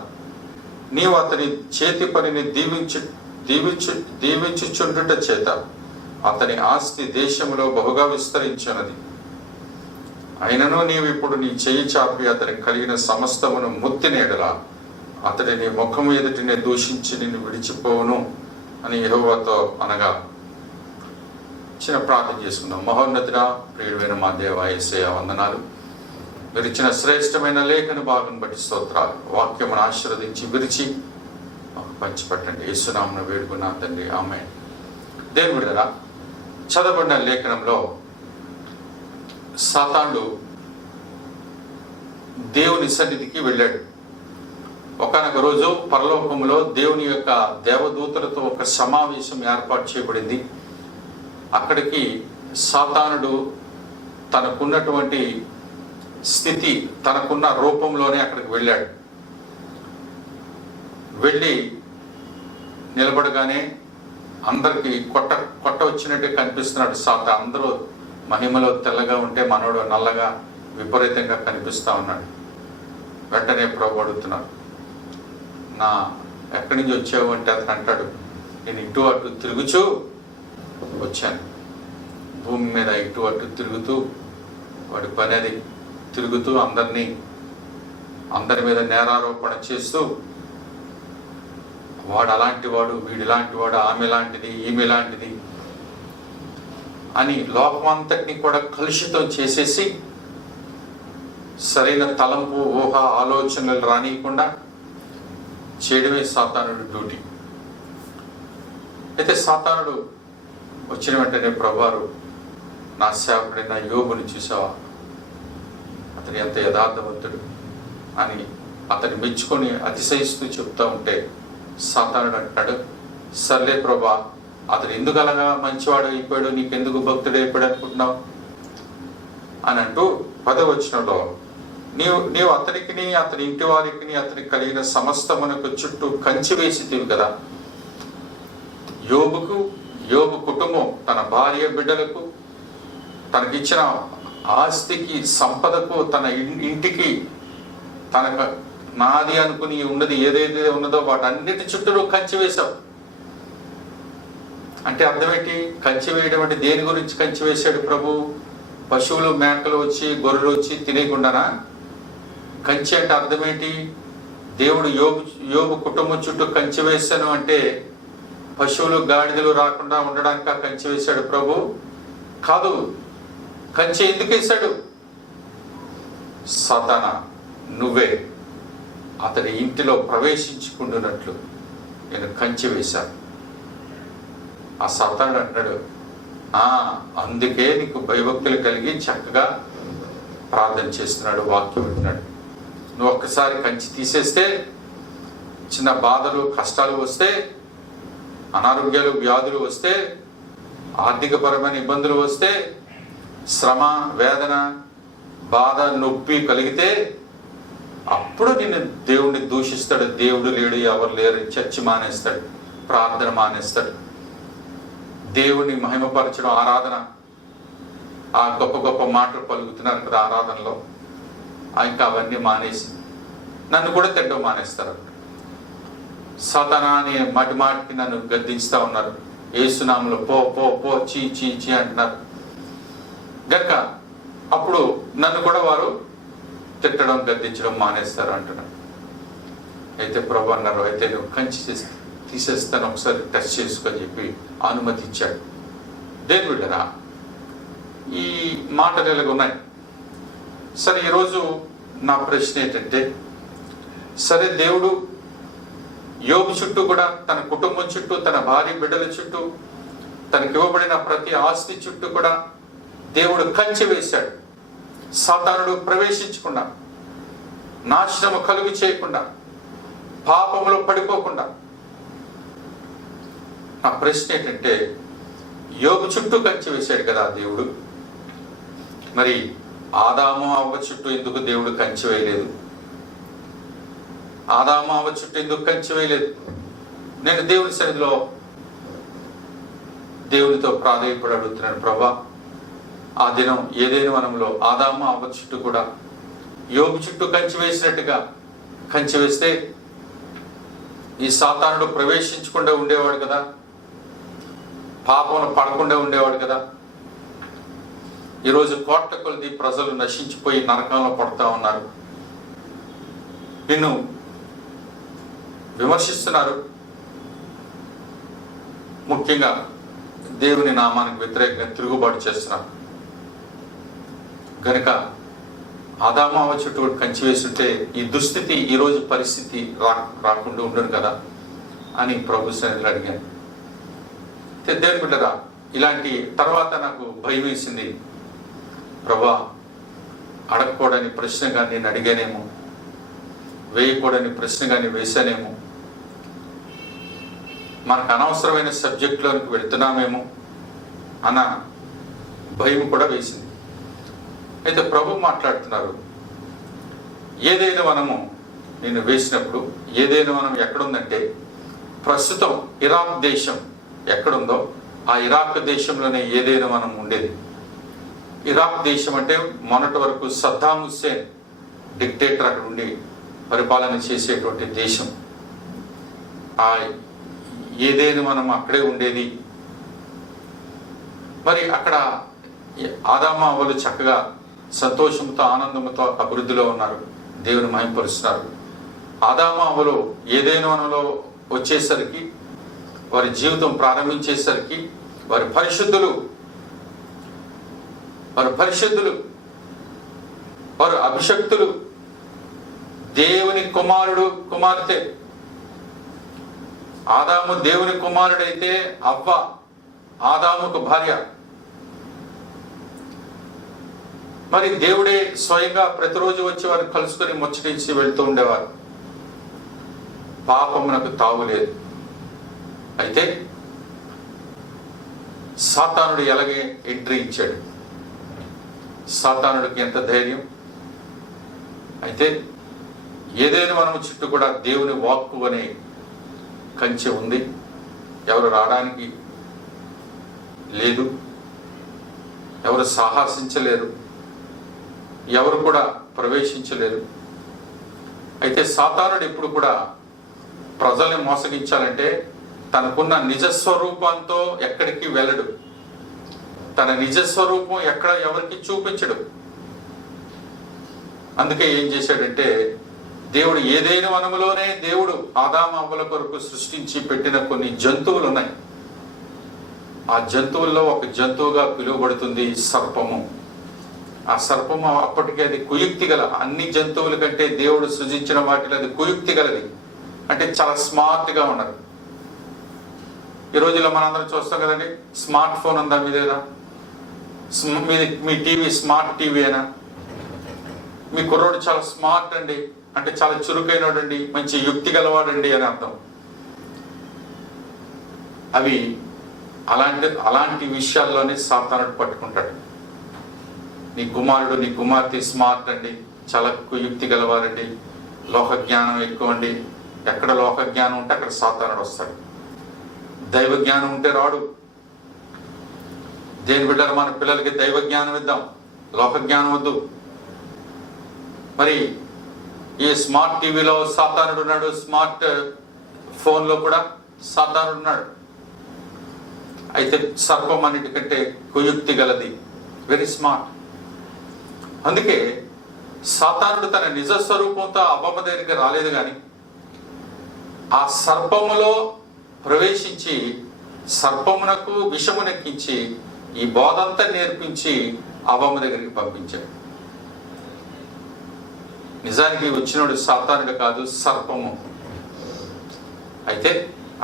నీవు అతని చేతి పనిని దీవించుచుండుట చేత అతని ఆస్తి దేశంలో బహుగా విస్తరించినది. అయినను నీవు ఇప్పుడు నీ చెయ్యి చాపి అతనికి కలిగిన సమస్తమును ముత్తినేడలా అతడి నీ ముఖం ఎదుటిని దూషించి నిన్ను విడిచిపోవును అని యెహోవాతో అనగా. చిన్న ప్రార్థన చేసుకుందాం. మహోన్నతుడా, ప్రియుడైన మా దేవా యేసయ్య, వందనాలు. మీరు ఇచ్చిన శ్రేష్టమైన లేఖన భాగం బట్టి స్తోత్రాలు. వాక్యమును ఆశీర్వదించి విరిచి మాకు పంచిపెట్టండి. యేసునామమున వేడుకున్నా తండ్రి, ఆమేన్. దేవుని బిడ్డలారా, చదవబడిన లేఖనంలో సాతానుడు దేవుని సన్నిధికి వెళ్ళాడు. ఒకానొక రోజు పరలోకంలో దేవుని యొక్క దేవదూతలతో ఒక సమావేశం ఏర్పాటు చేయబడింది. అక్కడికి సాతానుడు తనకున్నటువంటి స్థితి, తనకున్న రూపంలోనే అక్కడికి వెళ్ళాడు. వెళ్ళి నిలబడగానే అందరికి కొట్ట వచ్చినట్టు కనిపిస్తున్నాడు సాతాను. అందరూ మహిమలో తెల్లగా ఉంటే మనోడు నల్లగా విపరీతంగా కనిపిస్తా ఉన్నాడు. వెంటనే ప్రభు అడుగుతున్నాడు, నా ఎక్కడి నుంచి వచ్చావు అంటే అతను అంటాడు, నేను ఇటు అటు తిరుగుచూ వచ్చాను. భూమి మీద ఇటు అటు తిరుగుతూ, వాడి పని అది, తిరుగుతూ అందరి మీద నేరారోపణ చేస్తూ, వాడు అలాంటి వాడు, వీడు ఇలాంటి వాడు, ఆమె లాంటిది, ఈమె లాంటిది అని లోకమంతటిని కూడా కలుషితం చేసేసి సరైన తలంపు, ఊహ, ఆలోచనలు రానియకుండా చేయడమే సాతానుడు డ్యూటీ. అయితే సాతానుడు వచ్చిన వెంటనే ప్రభువారు, నా సేవకుడైన యోబుని చూసావా, అతను ఎంత యథార్థవంతుడు అని అతన్ని మెచ్చుకొని అతిశయిస్తూ చెప్తా ఉంటే సాతానుడు అంటాడు, సర్లే ప్రభా, అతడు ఎందుకు అలాగా మంచివాడు అయిపోయాడు, నీకెందుకు భక్తుడు అయిపోయాడు అనుకుంటున్నావు అని అంటూ 10వ వచనంలో, నీవు అతనికి, అతని ఇంటి వారికి, అతనికి కలిగిన సమస్తమునకు చుట్టూ కంచి వేసితివి కదా. యోబు కుటుంబం, తన భార్య బిడ్డలకు, తనకిచ్చిన ఆస్తికి, సంపదకు, తన ఇంటికి, తనకు నాది అనుకుని ఉన్నది ఏదైతే ఉన్నదో వాటన్నిటి చుట్టూ కంచి వేశావు. అంటే అర్థమేంటి? కంచి వేయడం అంటే దేని గురించి కంచి వేశాడు ప్రభు? పశువులు, మేకలు వచ్చి, గొర్రెలు వచ్చి తినేయకుండానా? కంచి అంటే అర్థమేంటి? దేవుడు యోబు కుటుంబం చుట్టూ కంచి వేశాను అంటే పశువులు, గాడిదలు రాకుండా ఉండడానికి ఆ కంచి వేశాడు ప్రభు? కాదు. కంచి ఎందుకు వేశాడు? సాతానా, నువ్వే అతడి ఇంటిలో ప్రవేశించుకుంటున్నట్లు నేను కంచి వేశాను. ఆ సాతానుడు అంటాడు, అందుకే నీకు భయభక్తులు కలిగి చక్కగా ప్రార్థన చేస్తున్నాడు, వాక్యం వింటున్నాడు. నువ్వు ఒక్కసారి కంచి తీసేస్తే, చిన్న బాధలు, కష్టాలు వస్తే, అనారోగ్యాలు, వ్యాధులు వస్తే, ఆర్థికపరమైన ఇబ్బందులు వస్తే, శ్రమ, వేదన, బాధ, నొప్పి కలిగితే అప్పుడు నిన్ను దేవుడిని దూషిస్తాడు. దేవుడు లేడు, ఎవరు లేరు, చర్చి మానేస్తాడు, ప్రార్థన మానేస్తాడు, దేవుని మహిమపరచడం, ఆరాధన, ఆ గొప్ప గొప్ప మాటలు పలుకుతున్నారు కదా ఆరాధనలో, ఇంకా అవన్నీ మానేసి నన్ను కూడా తిట్టడం మానేస్తారు. సాతానా అని మాటికి నన్ను గద్దించుతా ఉన్నారు. యేసునామములో పో పో పో, చీ చీ చీ అంటున్నారు గనక అప్పుడు నన్ను కూడా వారు తిట్టడం, గద్దించడం మానేస్తారు అంటున్నారు. అయితే ప్రభు అన్నారు, అయితే నువ్వు కంచి తీసేస్తాను, ఒకసారి టెస్ట్ చేసుకొని చెప్పి అనుమతి ఇచ్చాడు. దేని బిడ్డరా, ఈ మాటలు ఇలాగ ఉన్నాయి. సరే, ఈరోజు నా ప్రశ్న ఏంటంటే, సరే దేవుడు యోబు చుట్టూ కూడా, తన కుటుంబం చుట్టూ, తన భార్య బిడ్డల చుట్టూ, తనకి ఇవ్వబడిన ప్రతి ఆస్తి చుట్టూ కూడా దేవుడు కంచె వేశాడు. సాతానుడు ప్రవేశించకుండా, నాశనము కలుగు చేయకుండా, పాపంలో పడిపోకుండా. నా ప్రశ్న ఏంటంటే, యోబు చుట్టూ కంచె వేశాడు కదా దేవుడు, మరి ఆదాము అవ్వ చుట్టూ ఎందుకు దేవుడు కంచె వేయలేదు? ఆదాము అవ్వ చుట్టూ ఎందుకు కంచె వేయలేదు? నేను దేవుని సన్నిధిలో దేవునితో ప్రాధేయపడి అడుగుతున్నాను, ప్రభా, ఆ దినం ఏదైనా వనంలో ఆదాము అవ్వ చుట్టూ కూడా యోబు చుట్టూ కంచె వేసినట్టుగా కంచె వేస్తే ఈ సాతానుడు ప్రవేశించకుండా ఉండేవాడు కదా, పాపంలో పడకుండా ఉండేవాడు కదా. ఈరోజు కోట్ల కొలది ప్రజలు నశించిపోయి నరకంలో పడుతూ ఉన్నారు, నిన్ను విమర్శిస్తున్నారు, ముఖ్యంగా దేవుని నామానికి వ్యతిరేకంగా తిరుగుబాటు చేస్తున్నారు. కనుక ఆదామావ చుట్టూ కంచి వేస్తుంటే ఈ దుస్థితి, ఈరోజు పరిస్థితి రాకుండా ఉండను కదా అని ప్రభు సన్నిధిలో అడిగాను. దేవుని బిడ్డరా, ఇలాంటి తర్వాత నాకు భయం వేసింది. ప్రభా, అడగకూడని ప్రశ్నగా నేను అడిగానేమో, వేయకూడని ప్రశ్న కానీ వేశానేమో, మనకు అనవసరమైన సబ్జెక్టులోనికి వెళ్తున్నామేమో అన్న భయం కూడా వేసింది. అయితే ప్రభు మాట్లాడుతున్నారు, ఏదైనా మనము నేను వేసినప్పుడు ఏదైనా మనం ఎక్కడుందంటే, ప్రస్తుతం ఇరాక్ దేశం ఎక్కడుందో ఆ ఇరాక్ దేశంలోనే ఏదైనా మనం ఉండేది. ఇరాక్ దేశం అంటే మొన్నటి వరకు సద్దాం హుస్సేన్ డిక్టేటర్ అక్కడ ఉండి పరిపాలన చేసేటువంటి దేశం. ఆ ఏదైనా మనం అక్కడే ఉండేది. మరి అక్కడ ఆదాము అవ్వలు చక్కగా సంతోషంతో ఆనందంతో అభివృద్ధిలో ఉన్నారు, దేవుని మహిమపరుస్తున్నారు. ఆదాము అవ్వలు ఏదైనా వనంలో వచ్చేసరికి, వారి జీవితం ప్రారంభించేసరికి వారి పరిశుద్ధులు, వారు అభిషక్తులు, దేవుని కుమారుడు కుమార్తె. ఆదాము దేవుని కుమారుడైతే అవ్వ ఆదాముకు భార్య. మరి దేవుడే స్వయంగా ప్రతిరోజు వచ్చి వారిని కలుసుకొని ముచ్చటించి వెళ్తూ ఉండేవారు. పాపమునకు తావులేదు. అయితే సాతానుడు ఎలాగే ఎంట్రీ ఇచ్చాడు. సాతానుడికి ఎంత ధైర్యం! అయితే ఏదైనా మనం చుట్టూ కూడా దేవుని వాక్కు అనే కంచె ఉంది. ఎవరు రావడానికి లేదు, ఎవరు సాహసించలేరు, ఎవరు కూడా ప్రవేశించలేరు. అయితే సాతానుడు ఎప్పుడు కూడా ప్రజల్ని మోసగించాలంటే తనకున్న నిజస్వరూపంతో ఎక్కడికి వెళ్ళడు. తన నిజస్వరూపం ఎక్కడ ఎవరికి చూపించడు. అందుకే ఏం చేశాడంటే, దేవుడు ఏదైనా వనములోనే దేవుడు ఆదాము అవ్వల కొరకు సృష్టించి పెట్టిన కొన్ని జంతువులు ఉన్నాయి. ఆ జంతువుల్లో ఒక జంతువుగా పిలువబడుతుంది సర్పము. ఆ సర్పము అప్పటికే అది కుయుక్తి గల, అన్ని జంతువుల కంటే దేవుడు సృజించిన వాటిలో అది కుయుక్తి గలది. అంటే చాలా స్మార్ట్గా ఉన్నది. ఈ రోజుల్లో మనందరం చూస్తాం కదండి, స్మార్ట్ ఫోన్ ఉందా మీ దగ్గర? మీ టీవీ స్మార్ట్ టీవీనా? మీ కుర్రోడు చాలా స్మార్ట్ అండి అంటే చాలా చురుకైనడండి, మంచి యుక్తి గలవాడండి అని అర్థం. అవి అలాంటి విషయాల్లోనే సాతానుడు పట్టుకుంటాడు. నీ కుమారుడు నీ కుమార్తె స్మార్ట్ అండి, చాలా యుక్తి గలవారండి, లోక జ్ఞానం ఎక్కువ అండి. ఎక్కడ లోక జ్ఞానం ఉంటే అక్కడ సాతానుడు వస్తాడు. దైవ జ్ఞానం ఉంటే రాడు. దేని బిడ్డలు మన పిల్లలకి దైవ జ్ఞానం ఇద్దాం, లోక జ్ఞానం వద్దు. మరి ఈ స్మార్ట్ టీవీలో సాతానుడు ఉన్నాడు, స్మార్ట్ ఫోన్లో కూడా సాతానుడు ఉన్నాడు. అయితే సర్పం అన్నిటికంటే కుయుక్తి గలది, వెరీ స్మార్ట్. అందుకే సాతానుడు తన నిజ స్వరూపంతో అవ్వ దగ్గరికి రాలేదు, కానీ ఆ సర్పములో ప్రవేశించి సర్పమునకు విషమునెక్కించి ఈ బోధంతా నేర్పించి అవ్వమ్మ దగ్గరికి పంపించాడు. నిజానికి వచ్చినోడు సాతానుడు కాదు, సర్పము. అయితే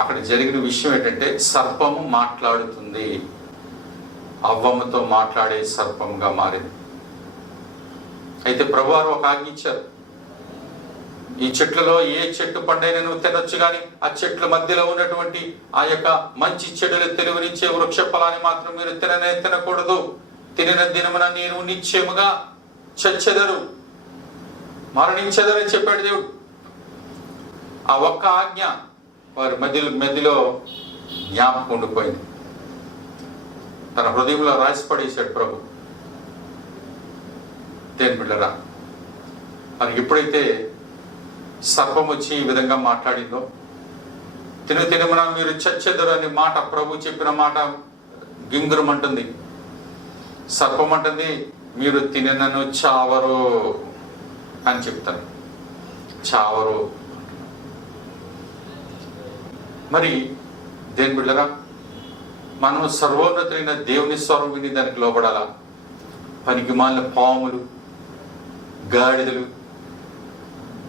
అక్కడ జరిగిన విషయం ఏంటంటే, సర్పము మాట్లాడుతుంది, అవ్వమ్మతో మాట్లాడే సర్పంగా మారింది. అయితే ప్రభువారు ఒక ఆజ్ఞ ఇచ్చారు, ఈ చెట్లలో ఏ చెట్టు పండైనా నువ్వు తినొచ్చు, కానీ ఆ చెట్ల మధ్యలో ఉన్నటువంటి ఆ యొక్క మంచి చెడులు తెలివినిచ్చే వృక్ష ఫలాన్ని మాత్రం మీరు తినకూడదు. తినిన దినమున నేను నిశ్చయముగా చచ్చెదరు, మరణించెదరని చెప్పాడు దేవుడు. ఆ ఒక్క ఆజ్ఞ వారి మధ్యలో జ్ఞాపకం ఉండిపోయింది. తన హృదయంలో రాసిపడేశాడు ప్రభు. దేని బిడ్డరా, మరి ఎప్పుడైతే సర్పం వచ్చి ఈ విధంగా మాట్లాడిందో, తినుమున మీరు చచ్చెదరు అనే మాట, ప్రభు చెప్పిన మాట గింగురమంటుంది. సర్పం అంటుంది, మీరు తినను చావరు అని చెప్తారు. చావరు. మరి దేని బిడ్డరా, మనం సర్వోన్నతులైన దేవుని స్వరం విని దానికి లోబడాలా? పనికి మాలిన పాములు, గాడిదలు,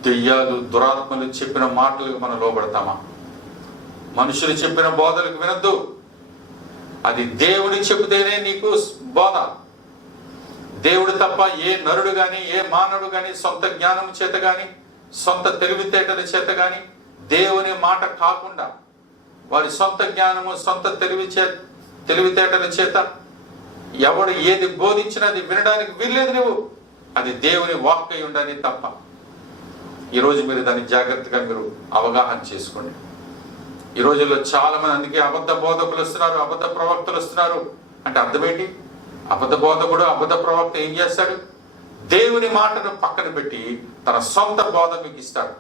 దెయ్యాలు, దురాత్మలు చెప్పిన మాటలకు మనం లోబడతామా? మనుషులు చెప్పిన బోధలకు వినద్దు. అది దేవుడు చెబితేనే నీకు బోధ. దేవుడు తప్ప ఏ నరుడు గాని ఏ మానవుడు గాని సొంత జ్ఞానం చేత గాని సొంత తెలివితేటల చేత కానీ దేవుని మాట కాకుండా వారి సొంత జ్ఞానము సొంత తెలివితేటల చేత ఎవడు ఏది బోధించినా అది వినడానికి వీల్లేదు. నువ్వు అది దేవుని వాక్ అయి ఉండాలి తప్ప. ఈరోజు మీరు దాన్ని జాగ్రత్తగా మీరు అవగాహన చేసుకోండి. ఈ రోజుల్లో చాలా మంది అందుకే అబద్ధ బోధకులు వస్తున్నారు, అబద్ధ ప్రవక్తలు వస్తున్నారు. అంటే అర్థం ఏంటి? అబద్ధ బోధకుడు అబద్ధ ప్రవక్త ఏం చేస్తాడు? దేవుని మాటను పక్కన పెట్టి తన సొంత బోధ మీకు ఇస్తాడు,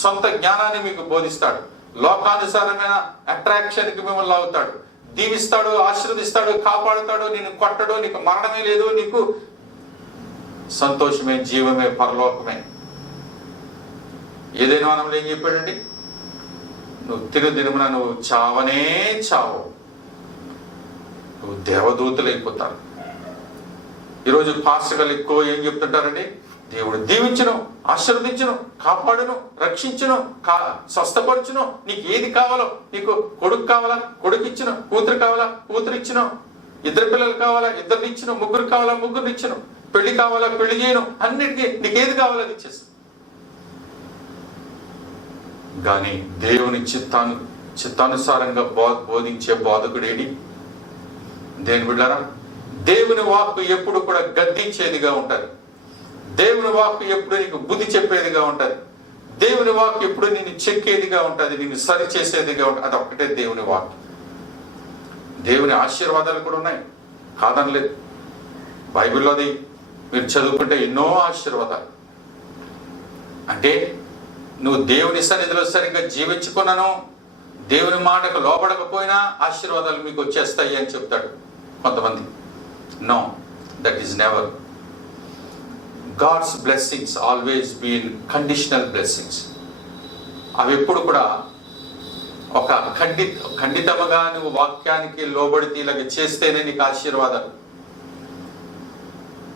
సొంత జ్ఞానాన్ని మీకు బోధిస్తాడు, లోకానుసారమైన అట్రాక్షన్కి మిమ్మల్ని లాగుతాడు, దీవిస్తాడు, ఆశీర్వదిస్తాడు, కాపాడుతాడు, నేను కొట్టడు, నీకు మరణమే లేదు, నీకు సంతోషమే, జీవమే, పరలోకమే. ఏదైనా మనం ఏం చెప్పాడండి? నువ్వు తిరుదినమున నువ్వు చావనే చావు, నువ్వు దేవదూతలు అయిపోతారు. ఈరోజు పాస్టర్లు ఎక్కువ ఏం చెప్తుంటారండి? దేవుడు దీవించును, ఆశీర్వదించును, కాపాడును, రక్షించును, స్వస్థపరచును, నీకు ఏది కావాలో, నీకు కొడుకు కావాలా కొడుకు ఇచ్చును, కూతురు కావాలా కూతురు ఇచ్చును, ఇద్దరు పిల్లలు కావాలా ఇద్దరిని ఇచ్చును, ముగ్గురు కావాలా ముగ్గురిని ఇచ్చును, పెళ్లి కావాలా పెళ్లి చేయను, అన్నిటికీ నీకు ఏది కావాలో అది ఇచ్చేస్తాను. కానీ దేవుని చిత్తానుసారంగా బోధించే బోధకుడేడి? దేని బిడ్డారా, దేవుని వాక్కు ఎప్పుడు కూడా గద్దించేదిగా ఉంటుంది. దేవుని వాక్కు ఎప్పుడు నీకు బుద్ధి చెప్పేదిగా ఉంటుంది. దేవుని వాక్కు ఎప్పుడు నిన్ను చెక్కేదిగా ఉంటుంది, నిన్ను సరి చేసేదిగా ఉంటుంది. అది ఒక్కటే దేవుని వాక్కు. దేవుని ఆశీర్వాదాలు కూడా ఉన్నాయి, కాదనలేదు. బైబిల్లోది మీరు చదువుకుంటే ఎన్నో ఆశీర్వాదాలు. అంటే నువ్వు దేవుని సన్నిధిలో సరిగ్గా జీవించుకున్నాను, దేవుని మాటకు లోపడకపోయినా ఆశీర్వాదాలు మీకు వచ్చేస్తాయి అని చెప్తాడు కొంతమంది. No, that is never. God's blessings always been conditional blessings. అవి ఎప్పుడు కూడా ఒక ఖండితముగా నువ్వు వాక్యానికి లోబడితే ఇలాగ చేస్తేనే నీకు ఆశీర్వాదాలు.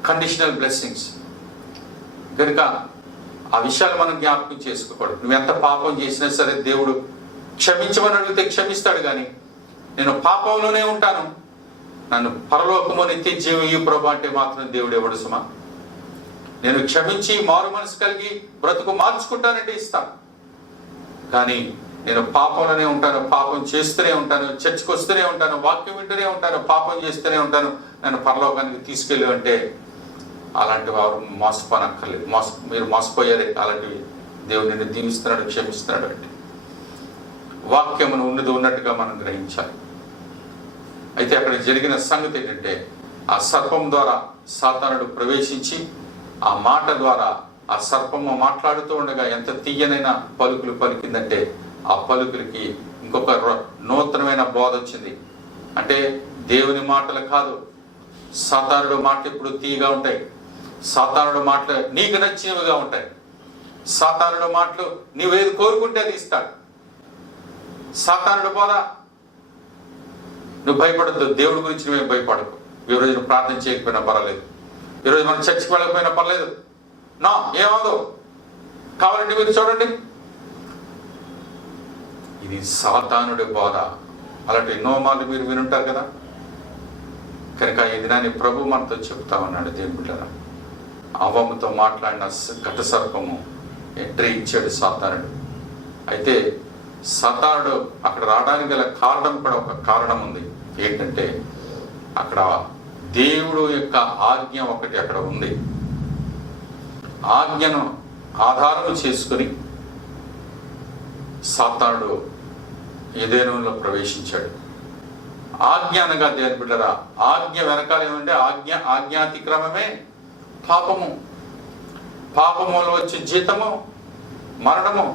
కండిషనల్ బ్లెస్సింగ్స్ కనుక ఆ విషయాలు మనం జ్ఞాపకం చేసుకోకూడదు. నువ్వు ఎంత పాపం చేసినా సరే దేవుడు క్షమించమని అడిగితే క్షమిస్తాడు. కానీ నేను పాపంలోనే ఉంటాను, నన్ను పరలోకము నిత్య జీవం ఈ ప్రభు అంటే మాత్రం దేవుడు ఎవడు సుమా? నేను క్షమించి మారు మనసు కలిగి బ్రతుకు మార్చుకుంటానంటే ఇస్తాను. కానీ నేను పాపంలోనే ఉంటాను, పాపం చేస్తూనే ఉంటాను, చర్చకు వస్తూనే ఉంటాను, వాక్యం వింటూనే ఉంటాను, పాపం చేస్తూనే ఉంటాను, నన్ను పరలోకానికి తీసుకెళ్ళి అంటే అలాంటి వారు మోసపోనక్కర్లేదు. మీరు మోసపోయారే. అలాంటివి దేవుడు నిన్ను దీవిస్తున్నాడు, క్షమిస్తున్నాడు అంటే వాక్యమును ఉన్నట్టుగా మనం గ్రహించాలి. అయితే అక్కడ జరిగిన సంగతి ఏంటంటే, ఆ సర్పం ద్వారా సాతానుడు ప్రవేశించి ఆ మాట ద్వారా ఆ సర్పము మాట్లాడుతూ ఉండగా ఎంత తీయనైన పలుకులు పలికిందంటే, ఆ పలుకులకి ఇంకొక నూతనమైన బోధ వచ్చింది. అంటే దేవుని మాటలు కాదు, సాతానుడు మాటలు ఇప్పుడు తీయగా ఉంటాయి. సాతానుడు మాటలు నీకు నచ్చినవిగా ఉంటాయి. సాతానుడు మాటలు నీవేది కోరుకుంటే అది ఇస్తాడు. సాతానుడు బోధ నువ్వు భయపడద్దు, దేవుడి గురించి నువ్వేం భయపడకు. ఈరోజు నువ్వు ప్రార్థన చేయకపోయినా పర్వాలేదు, ఈరోజు మనం చర్చికి వెళ్ళకపోయినా పర్లేదు, నా ఏమవుదో కావాలంటే మీరు చూడండి. ఇది సాతానుడి బోధ. అలాంటి ఎన్నో మార్లు మీరు వినుంటారు కదా. కనుక ఈ దినాన్ని ప్రభు మనతో చెప్తా ఉన్నాడు. దేవుని బిడ్డలారా, అవ్వముతో మాట్లాడిన ఘట సర్పము ఎంట్రీ ఇచ్చాడు సాతానుడు. అయితే సాతానుడు అక్కడ రావడానికి గల కారణం కూడా ఒక కారణం ఉంది. ఏంటంటే అక్కడ దేవుడు యొక్క ఆజ్ఞ ఒకటి అక్కడ ఉంది. ఆజ్ఞను ఆధారం చేసుకుని సాతానుడు ఏదెనులో ప్రవేశించాడు. ఆజ్ఞ అనగా దేవుని బిడ్డలారా, ఆజ్ఞ వెనకాల ఏమంటే ఆజ్ఞాతిక్రమమే పాపము. పాపములో వచ్చే జీతము మరణము.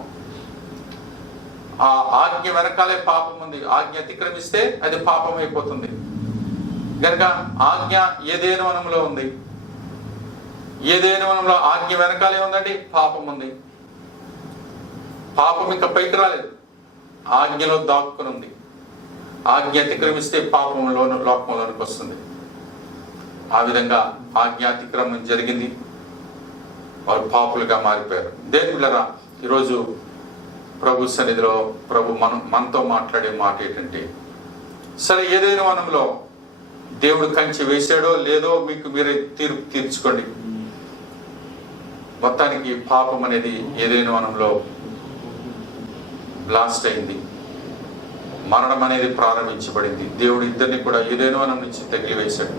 ఆ ఆజ్ఞ వెనకాలే పాపం ఉంది. ఆజ్ఞ అతిక్రమిస్తే అది పాపం అయిపోతుంది. కనుక ఆజ్ఞ ఏదేను వనంలో ఉంది. ఏదేను వనంలో ఆజ్ఞ వెనకాలే ఉందండి, పాపం ఉంది. పాపం ఇంకా పైకి రాలేదు, ఆజ్ఞలో దాక్కుని ఉంది. ఆజ్ఞ అతిక్రమిస్తే పాపంలోను లోకంలోనికి వస్తుంది. ఆ విధంగా ఆజ్ఞాతిక్రమం జరిగింది, వారు పాపులుగా మారిపోయారు. దేవుని బిడ్డలారా, ఈరోజు ప్రభు సన్నిధిలో ప్రభు మనతో మాట్లాడే మాట ఏంటంటే, సరే ఏదైనా వనంలో దేవుడు కంచె వేసాడో లేదో మీకు మీరే తీర్చుకోండి. మొత్తానికి పాపం అనేది ఏదైనా వనంలో బ్లాస్ట్ అయింది, మరణం అనేది ప్రారంభించబడింది. దేవుడు ఇద్దరిని కూడా ఏదైనా వనం నుంచి తగిలివేశాడు.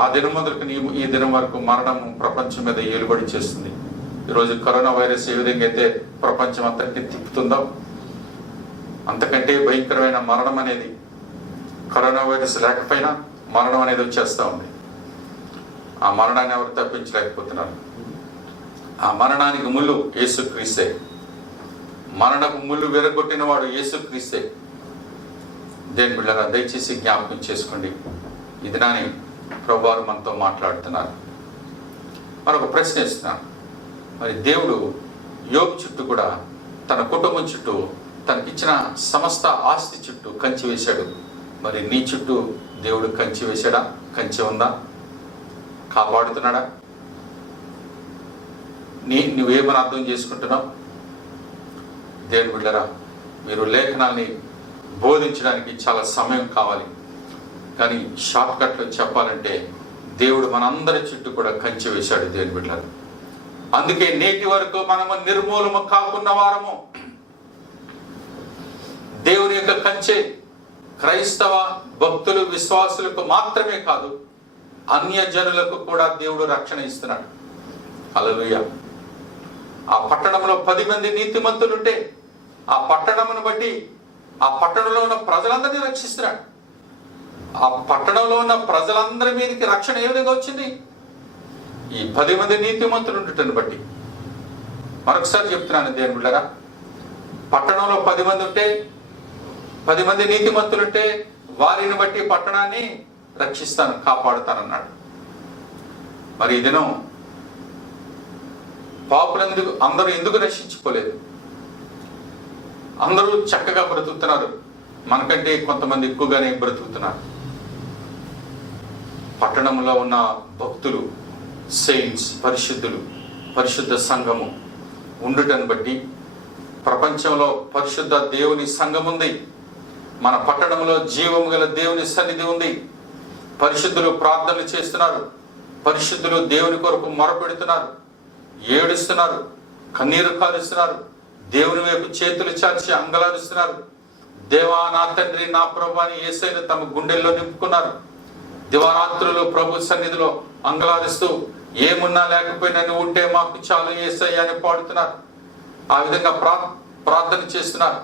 ఆ దినం మొదలుకు ఈ దినం వరకు మరణం ప్రపంచం మీద ఏలుబడి చేస్తుంది. ఈరోజు కరోనా వైరస్ ఏ విధంగా అయితే ప్రపంచం అంతటికి తిప్పుతుందో, అంతకంటే భయంకరమైన మరణం అనేది కరోనా వైరస్ లేకపోయినా మరణం అనేది వచ్చేస్తూ ఉంది. ఆ మరణాన్ని ఎవరు తప్పించలేకపోతున్నారు. ఆ మరణానికి ముళ్ళు యేసుక్రీస్తే. మరణపు ముళ్ళు విరగొట్టిన వాడు యేసుక్రీస్తే. దేని బిడ్డలారా, దయచేసి జ్ఞాపకం చేసుకోండి. ఇది నాని ప్రభువారు మనతో మాట్లాడుతున్నారు. మరొక ప్రశ్న ఇస్తున్నాను. మరి దేవుడు యోబు చుట్టూ కూడా, తన కుటుంబం చుట్టూ, తనకిచ్చిన సమస్త ఆస్తి చుట్టూ కంచి వేశాడు. మరి నీ చుట్టూ దేవుడు కంచి వేశాడా? కంచి ఉందా? కాపాడుతున్నాడా? నువ్వేమని అర్థం చేసుకుంటున్నావు? దేవుని బిడ్డలారా, మీరు లేఖనాల్ని బోధించడానికి చాలా సమయం కావాలి. కానీ షార్ట్ కట్లో చెప్పాలంటే దేవుడు మనందరి చుట్టూ కూడా కంచి వేశాడు. దేవుని బిడ్డలారా, అందుకే నేటి వరకు మనము నిర్మూలము కాకున్న వారము. దేవుని యొక్క కంచె క్రైస్తవ భక్తులు, విశ్వాసులకు మాత్రమే కాదు, అన్య జనులకు కూడా దేవుడు రక్షణ ఇస్తున్నాడు. హల్లెలూయా. ఆ పట్టణంలో 10 మంది నీతిమంతులుంటే ఆ పట్టణమును బట్టి ఆ పట్టణంలో ఉన్న ప్రజలందరినీ రక్షిస్తున్నాడు. ఆ పట్టణంలో ఉన్న ప్రజలందరి మీదకి రక్షణ ఏ విధంగా వచ్చింది? ఈ 10 మంది నీతిమంతులు ఉండటం బట్టి. మరొకసారి చెప్తున్నాను దేవుని బిడ్డలారా, పట్టణంలో 10 మంది ఉంటే, 10 మంది నీతిమంతులుంటే వారిని బట్టి పట్టణాన్ని రక్షిస్తాను, కాపాడుతానన్నాడు. మరి ఈ దినం పాపులందరూ అందరూ ఎందుకు రక్షించుకోలేదు? అందరూ చక్కగా బ్రతుకుతున్నారు, మనకంటే కొంతమంది ఎక్కువగానే బ్రతుకుతున్నారు. పట్టణంలో ఉన్న భక్తులు, సెయింట్స్, పరిశుద్ధులు, పరిశుద్ధ సంఘము ఉండుటను బట్టి ప్రపంచంలో పరిశుద్ధ దేవుని సంఘం ఉంది. మన పట్టణంలో జీవము గల దేవుని సన్నిధి ఉంది. పరిశుద్ధులు ప్రార్థనలు చేస్తున్నారు, పరిశుద్ధులు దేవుని కొరకు మొరపెడుతున్నారు, ఏడుస్తున్నారు, కన్నీరు కారుస్తున్నారు, దేవుని వైపు చేతులు చాచి అంగలారుస్తున్నారు. దేవా, నా తండ్రి, నా ప్రభు అని యేసయ్యను తమ గుండెల్లో నింపుకున్నారు. దివారాత్రులు ప్రభు సన్నిధిలో అంగలారుస్తూ, ఏమున్నా లేకపోయినా నువ్వు ఉంటే మాకు చాలు యేసయ్య అని పాడుతున్నారు. ఆ విధంగా ప్రార్థన చేస్తున్నారు.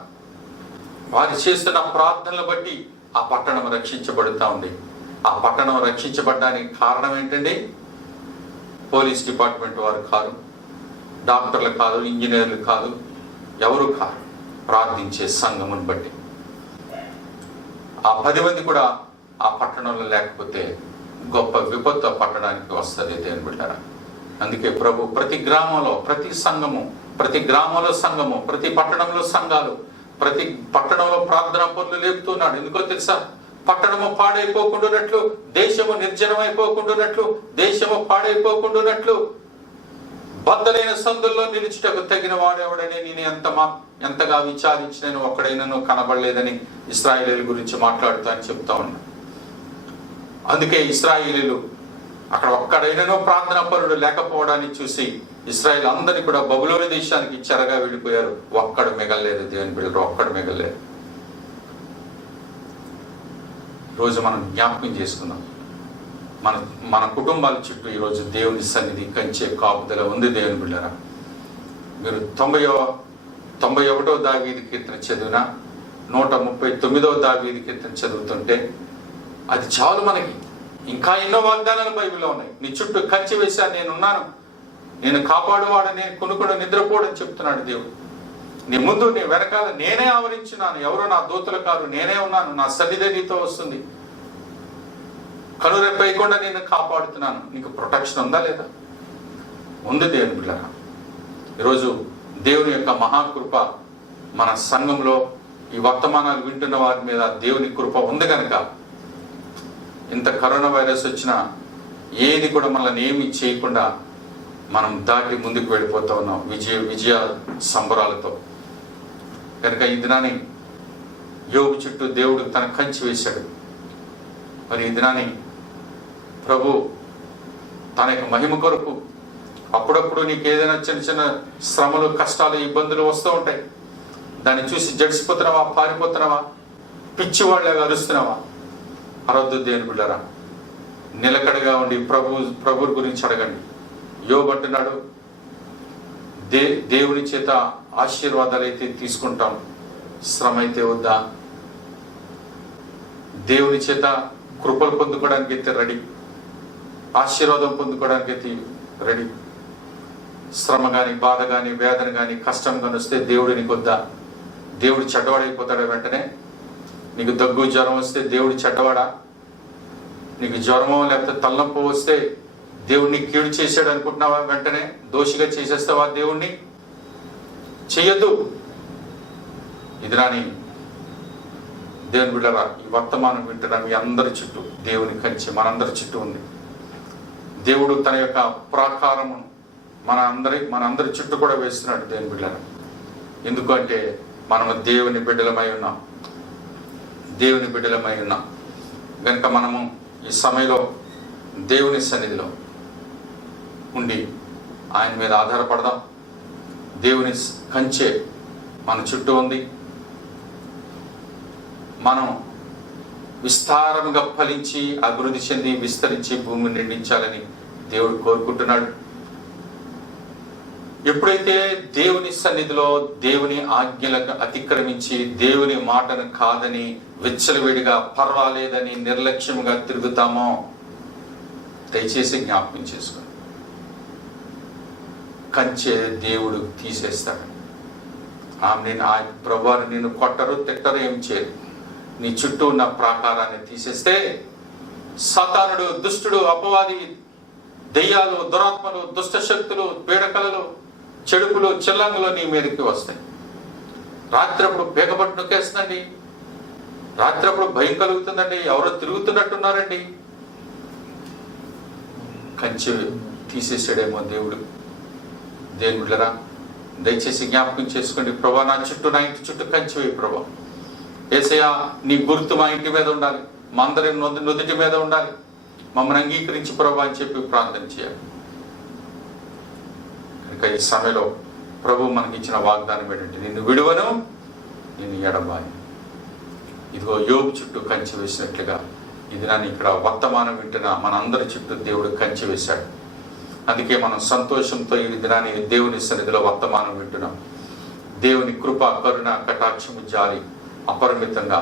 వారు చేస్తున్న ప్రార్థనలు బట్టి ఆ పట్టణం రక్షించబడుతూ ఉంది. ఆ పట్టణం రక్షించబడడానికి కారణం ఏంటండి? పోలీస్ డిపార్ట్మెంట్ వారు కాదు, డాక్టర్లు కాదు, ఇంజనీర్లు కాదు, ఎవరు కాదు, ప్రార్థించే సంఘమును బట్టి. ఆ 10 మంది కూడా ఆ పట్టణంలో లేకపోతే గొప్ప విపత్తు ఆ పట్టణానికి వస్తుంది. దేవుని బిడ్డలారా, అందుకే ప్రభు ప్రతి గ్రామంలో ప్రతి సంఘము, ప్రతి గ్రామంలో సంఘము, ప్రతి పట్టణంలో సంఘాలు, ప్రతి పట్టణంలో ప్రార్థనా పనులు లేపుతున్నాడు. ఎందుకో తెలుసా? పట్టణము పాడైపోకుండానట్లు, దేశము నిర్జనమైపోకుండానట్లు, దేశము పాడైపోకుండానట్లు, బద్దలైన సందుల్లో నిలుచుటకు తగిన వాడెవడని నేను ఎంతగా విచారించినను ఒక్కడైనను కనబడలేదని ఇశ్రాయేలీయుల గురించి మాట్లాడుతా అని చెప్తా ఉన్నా. అందుకే ఇశ్రాయేలీయులు అక్కడ ఒక్కడైనను ప్రార్థనా పరుడు లేకపోవడాన్ని చూసి ఇశ్రాయేలు అందరినీ కూడా బబులోను దేశానికి చెరగా వెళ్ళిపోయారు. ఒక్కడు మిగలలేదు. దేవుని బిడ్డలు ఒక్కడు మిగలలేదు. రోజు మనం జ్ఞాపకం చేసుకుందాం, మన కుటుంబాల చుట్టూ ఈరోజు దేవుని సన్నిధి కంచే కాపుదల ఉంది. దేవుని బిడ్డలారా, మీరు 91వ దావీదు కీర్తన చదివినా, 139వ దావీదు కీర్తన చదువుతుంటే అది చాలు మనకి. ఇంకా ఎన్నో వాగ్దానాలు బైబిల్లో ఉన్నాయి. నీ చుట్టూ కంచె వేశాను, నేనున్నాను, నేను కాపాడువాడు, నేను కొనుక్కుడు నిద్రపోవడం చెప్తున్నాడు దేవుడు. నీ ముందు, నీ వెనకాల నేనే ఆవరించున్నాను, ఎవరో నా దూతలు కాదు, నేనే ఉన్నాను, నా సన్నిధి నీతో వస్తుంది, కనురెప్పేయకుండా నేను కాపాడుతున్నాను. నీకు ప్రొటెక్షన్ ఉందా లేదా? ఉంది. దేవుని బిడ్డలారా, ఈరోజు దేవుని యొక్క మహాకృప మన సంఘంలో ఈ వర్తమానాలు వింటున్న వారి మీద దేవుని కృప ఉంది కనుక ఇంత కరోనా వైరస్ వచ్చినా ఏది కూడా మనల్ని ఏమీ చేయకుండా మనం దాటి ముందుకు వెళ్ళిపోతూ ఉన్నాం విజయ సంబరాలతో. కనుక ఈ దినాన్ని యోబు చుట్టూ దేవుడు తన కంచి వేశాడు. మరి ఈ దినాన్ని ప్రభు తన యొక్క మహిమ కొరకు అప్పుడప్పుడు నీకు ఏదైనా చిన్న చిన్న శ్రమలు, కష్టాలు, ఇబ్బందులు వస్తూ ఉంటాయి. దాన్ని చూసి జడిసిపోతున్నావా, పారిపోతున్నావా, పిచ్చివాళ్ళగా అరుస్తున్నావా? అరవద్దు దేవుని బిడ్డరా. నిలకడగా ఉండి ప్రభు గురించి అడగండి. యోబు అంటున్నాడు, దేవుని చేత ఆశీర్వాదాలు అయితే తీసుకుంటాం, శ్రమ అయితే వద్దా? దేవుని చేత కృపలు పొందుకోవడానికి అయితే రెడీ, ఆశీర్వాదం పొందుకోవడానికి అయితే రెడీ. శ్రమ కానీ, బాధ కానీ, వేదన కానీ, కష్టం కానీ వస్తే దేవుడు నీకు వద్దా? దేవుడు చెడ్డవాడైపోతాడా వెంటనే? నీకు దగ్గు, జ్వరం వస్తే దేవుడు చెడ్డవాడా? నీకు జ్వరమో లేకపోతే తలనొప్పి వస్తే దేవుడిని కీడు చేశాడు అనుకుంటున్నావా? వెంటనే దోషిగా చేసేస్తావా దేవుణ్ణి? చెయ్యొద్దు. ఇది రాని దేవుని బిడ్డరా, ఈ వర్తమానం వింటున్న మీ అందరి చుట్టూ దేవుని కంచి మనందరి చుట్టూ ఉంది. దేవుడు తన యొక్క ప్రాకారము మనందరి చుట్టూ కూడా వేస్తున్నాడు దేవుని బిడ్డరా. ఎందుకంటే మనము దేవుని బిడ్డలమై ఉన్నాం, దేవుని బిడ్డలమై ఉన్నాం కనుక మనము ఈ సమయంలో దేవుని సన్నిధిలో ఉండి ఆయన మీద ఆధారపడదాం. దేవుని కంచె మన చుట్టూ ఉంది. మనం విస్తారంగా ఫలించి అభివృద్ధి చెంది విస్తరించి భూమిని నిండించాలని దేవుడు కోరుకుంటున్నాడు. ఎప్పుడైతే దేవుని సన్నిధిలో దేవుని ఆజ్ఞలకు అతిక్రమించి దేవుని మాటను కాదని విచ్చలవిడిగా పర్వాలేదని నిర్లక్ష్యంగా తిరుగుతామో దయచేసి జ్ఞాపకం చేసుకోండి, కంచె దేవుడు తీసేస్తాడు. ప్రభువారు నిన్ను కొట్టరు, తిట్టరు, ఏం చేయరు. నీ చుట్టూ ఉన్న ప్రాకారాన్ని తీసేస్తే సాతానుడు, దుష్టుడు, అపవాది, దెయ్యాలు, దురాత్మలు, దుష్ట శక్తులు, పీడకలలు, చెడుపులు, చిల్లంగులు నీ మీదకి వస్తాయి. రాత్రప్పుడు పేకబట్టు నొక్కేస్తుందండి, రాత్రప్పుడు భయం కలుగుతుందండి, ఎవరో తిరుగుతున్నట్టున్నారండి. కంచె తీసేసాడేమో దేవుడు. దేవుని బిడ్డలారా, దయచేసి జ్ఞాపకం చేసుకోండి, ప్రభా నా ఇంటి చుట్టూ కంచె వేయి ప్రభా. యేసయ్యా నీ గుర్తు మా ఇంటి మీద ఉండాలి, మా అందరి నుదుటి మీద ఉండాలి, మమ్మల్ని అంగీకరించి ప్రభా అని చెప్పి ప్రార్థన చేయాలి. కనుక ఈ సమయంలో ప్రభు మనకి ఇచ్చిన వాగ్దానం ఏంటంటే, నిన్ను విడువను, నిన్ను ఎడబాయి. ఇదిగో యోబు చుట్టూ కంచె వేసినట్లుగా ఇది నన్ను ఇక్కడ వర్తమానం వింటున్నా మనందరి చుట్టూ దేవుడు కంచె వేశాడు. అందుకే మనం సంతోషంతో ఈ దినాన్ని దేవుని సన్నిధిలో వర్తమానం వింటున్నాం. దేవుని కృప, కరుణ, కటాక్షము, జాలి అపరిమితంగా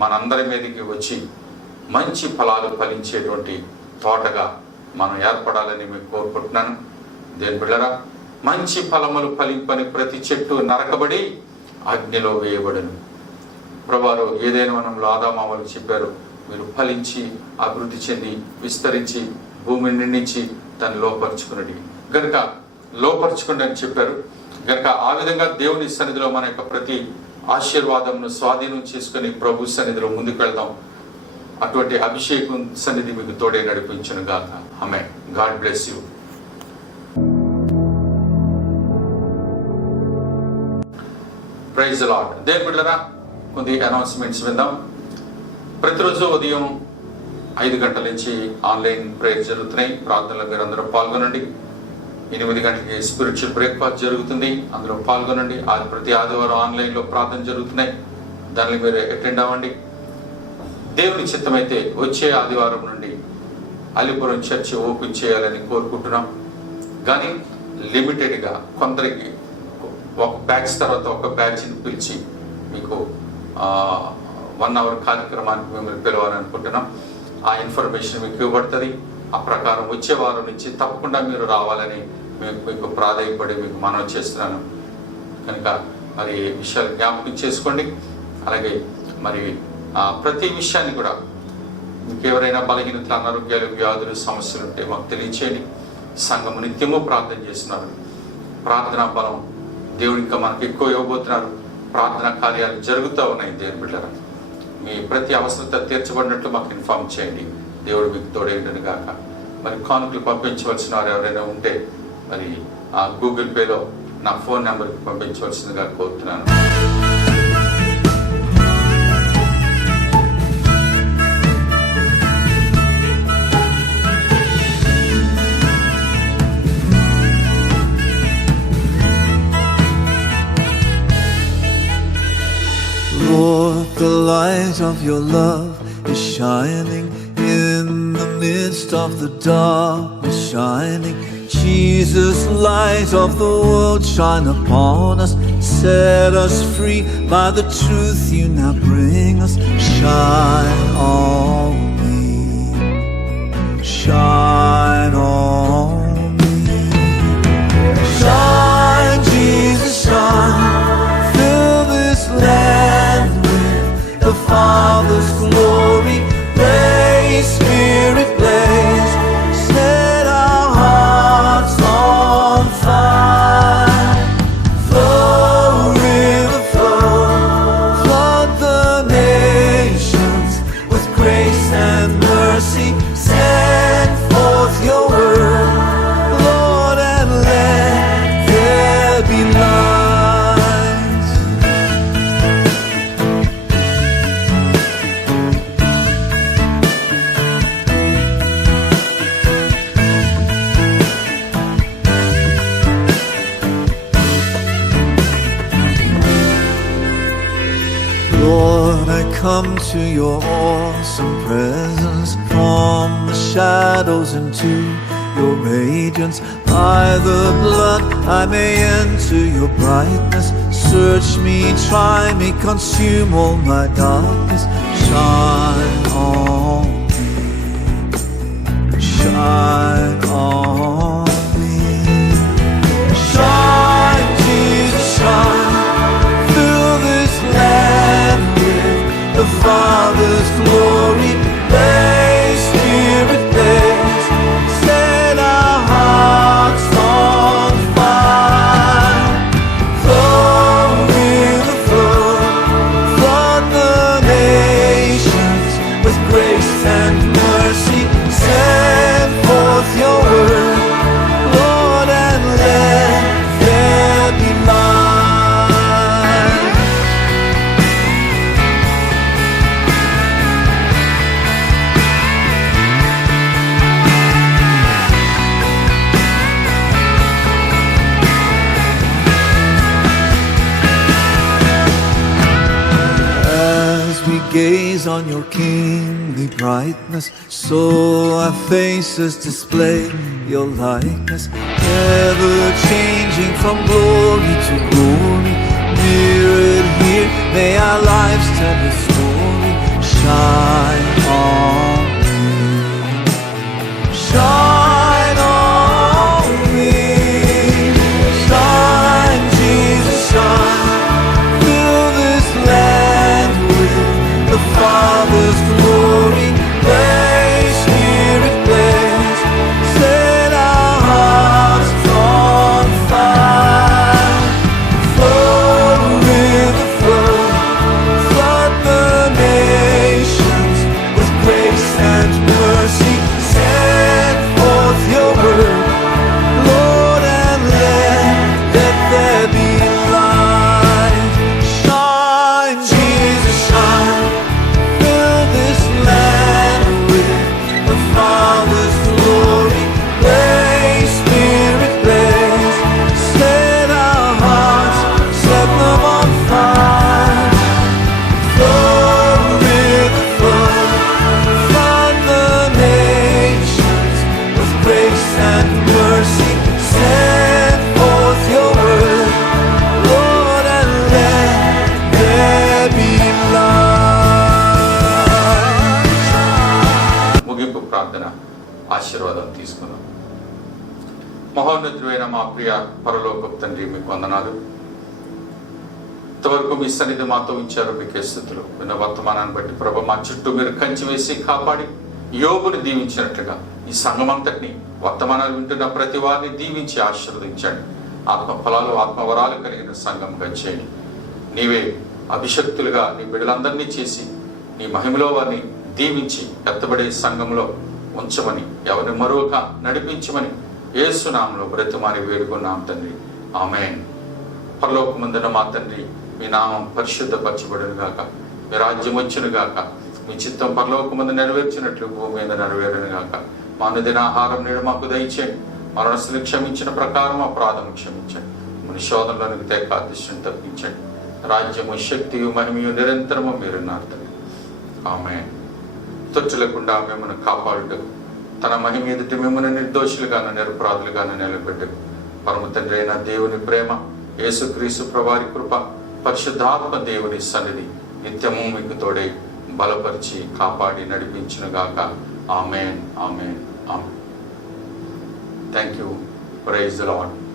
మనందరి మీదకి వచ్చి మంచి ఫలాలు ఫలించేటువంటి తోటగా మనం ఏర్పడాలని మీకు కోరుకుంటున్నాను. దేవుని బిడ్డలారా, మంచి ఫలములు ఫలింపని ప్రతి చెట్టు నరకబడి అగ్నిలో వేయబడును. ప్రభువారు ఏదైనా వనంలో ఆదామామలు చెప్పారు, మీరు ఫలించి అభివృద్ధి చెంది విస్తరించి భూమిని నిండించి దాన్ని లోపరుచుకున్నది గనుక లోపరుచుకుని అని చెప్పారు. గనుక ఆ విధంగా దేవుని సన్నిధిలో మన యొక్క ప్రతి ఆశీర్వాదంను స్వాధీనం చేసుకుని ప్రభు సన్నిధిలో ముందుకు వెళ్దాం. అటువంటి అభిషేకం సన్నిధి మీకు తోడే నడిపించును గాక. Amen. God bless you. Praise the Lord. దేవుని బిడ్డలారా, కొన్ని అనౌన్స్మెంట్స్ విందాం. ప్రతిరోజు ఉదయం 5 గంటల నుంచి ఆన్లైన్ ప్రేయర్ జరుగుతున్నాయి. ప్రార్థనలో మీరు అందరూ పాల్గొనండి. 8 గంటలకి స్పిరిచువల్ బ్రేక్ఫాస్ట్ జరుగుతుంది, అందులో పాల్గొనండి. ప్రతి ఆదివారం ఆన్లైన్లో ప్రార్థన జరుగుతున్నాయి, దానిలో మీరు అటెండ్ అవ్వండి. దేవుని చిత్తమైతే వచ్చే ఆదివారం నుండి అలిపురం చర్చ్ ఓపెన్ చేయాలని కోరుకుంటున్నాం. కానీ లిమిటెడ్గా కొందరికి ఒక బ్యాచ్ తర్వాత ఒక బ్యాచ్ని పిలిచి మీకు 1 అవర్ కార్యక్రమానికి మిమ్మల్ని పిలవాలనుకుంటున్నాం. ఆ ఇన్ఫర్మేషన్ మీకు ఇవ్వబడుతుంది. ఆ ప్రకారం వచ్చే వారం నుంచి తప్పకుండా మీరు రావాలని మీకు ప్రాధాన్యపడి మీకు మనవి చేస్తున్నాను. కనుక మరి విషయాలు జ్ఞాపకం చేసుకోండి. అలాగే మరి ప్రతి విషయాన్ని కూడా మీకు ఎవరైనా బలహీనతలు, అనారోగ్యాలు, వ్యాధులు, సమస్యలు ఉంటే మాకు తెలియచేయండి. సంఘము నిత్యము ప్రార్థన చేస్తున్నారు. ప్రార్థనా బలం దేవుడు ఇంకా మనకు ఎక్కువ ఇవ్వబోతున్నారు. ప్రార్థనా కార్యాలు జరుగుతూ ఉన్నాయి. దేవుని బిడ్డలారా, మీ ప్రతి అవసరత తీర్చబడినట్లు మాకు ఇన్ఫార్మ్ చేయండి. దేవుడు మీకు తోడేయుడును గాక. మరి కానుకలు పంపించవలసిన వారు ఎవరైనా ఉంటే మరి గూగుల్ పేలో నా ఫోన్ నెంబర్కి పంపించవలసిందిగా కోరుతున్నాను. forth the light of your love is shining in the midst of the darkness shining. Jesus, light of the world, shine upon us, set us free by the truth you now bring us. Shine on me, shine on me. Shine, Jesus, shine, fill this land with the Father's glory. Blaze, Spirit, blaze, set our hearts on fire. Flow, river, flow, flood the nations with grace and mercy. Send forth your word, Lord, and let there be light. Lord, I come to your awesome presence, from the shadows into your radiance. By the blood I may enter your brightness. Search me, try me, consume all my darkness. Shine on me, shine on me. Shine, Jesus, shine, fill this land with the Father's glory. Blaze, Spirit, blaze, set our hearts on fire. Flow, river, flow, flood the nations with grace and mercy. Send forth your word, Lord, and let there be light. As we gaze on your kingly brightness, so our faces display your likeness, ever changing from glory to glory. Mirrored here, may our lives tell the story. Shine on me, shine on me. Shine, Jesus, shine, fill this land with the Father's glory. Blaze, Spirit, blaze, set our hearts on fire. Flow, river, flow, flood the nations with grace and mercy. Send forth your word, Lord, and let there be light. Shine, Jesus, shine, fill this land with the Father's glory. Blaze, Spirit, blaze, set our hearts, set them on fire. Flow, river, flow, flood the nations with grace and mercy. Send forth your word, Lord, and let there be light. ముగింపు ప్రార్థన ఆశీర్వాదం తీసుకుందాం. మహోన్నతుడైన మా ప్రియ పరలోకపు తండ్రి, మీకు వందనాలు. ఇంతవరకు మీ సన్నిధి మాతో ఉంచారు, మీకే స్తుతులు. విన్న వర్తమానాన్ని బట్టి ప్రభు, మా చుట్టూ మీరు కంచి వేసి కాపాడి యోబుని దీవించినట్లుగా ఈ సంఘమంతటిని, వర్తమానాలు వింటున్న ప్రతి వారిని దీవించి ఆశీర్వదించండి. ఆత్మ ఫలాలు, ఆత్మవరాలు కలిగిన సంఘంగా చేయండి. నీవే అభిషక్తులుగా నీ బిడ్డలందరినీ చేసి నీ మహిమలో వారిని దీవించి ఎత్తబడే సంఘంలో ఉంచమని, ఎవరిని మరొక నడిపించమని యేసు నామములో బ్రతిమాలి వేడుకున్నాం తండ్రి. ఆమేన్. పరలోకమందున మా తండ్రి, మీ నామం పరిశుద్ధపరచబడును గాక, మీ రాజ్యం వచ్చును గాక, మీ చిత్తం పరలోకమందు నెరవేర్చినట్లు భూమి మీద నెరవేరును గాక. మా అనుదిన ఆహారం నేడు మాకు దయచేయండి. మరణస్తులు క్షమించిన ప్రకారం అపరాధం క్షమించండి. మన శోధనలోనికి తెక్క దృష్టిని తప్పించండి. రాజ్యము, శక్తియు, మహిమయు నిరంతరము మీరున్నారు తండ్రి. ఆమేన్. తొట్టులకుండా మిమ్మల్ని కాపాడుటకు, తన మహిమ ఎదుట మిమ్మల్ని నిర్దోషులుగాను నిరపరాధులుగాను నిలబెట్టకు పరమ తండ్రి అయిన దేవుని ప్రేమ, యేసుక్రీస్తు ప్రభువారి కృప, పరిశుద్ధాత్మ దేవుని సన్నిధి నిత్యము మీకు తోడై బలపరిచి కాపాడి నడిపించునుగాక. Amen, amen, amen. Thank you. Praise the lord.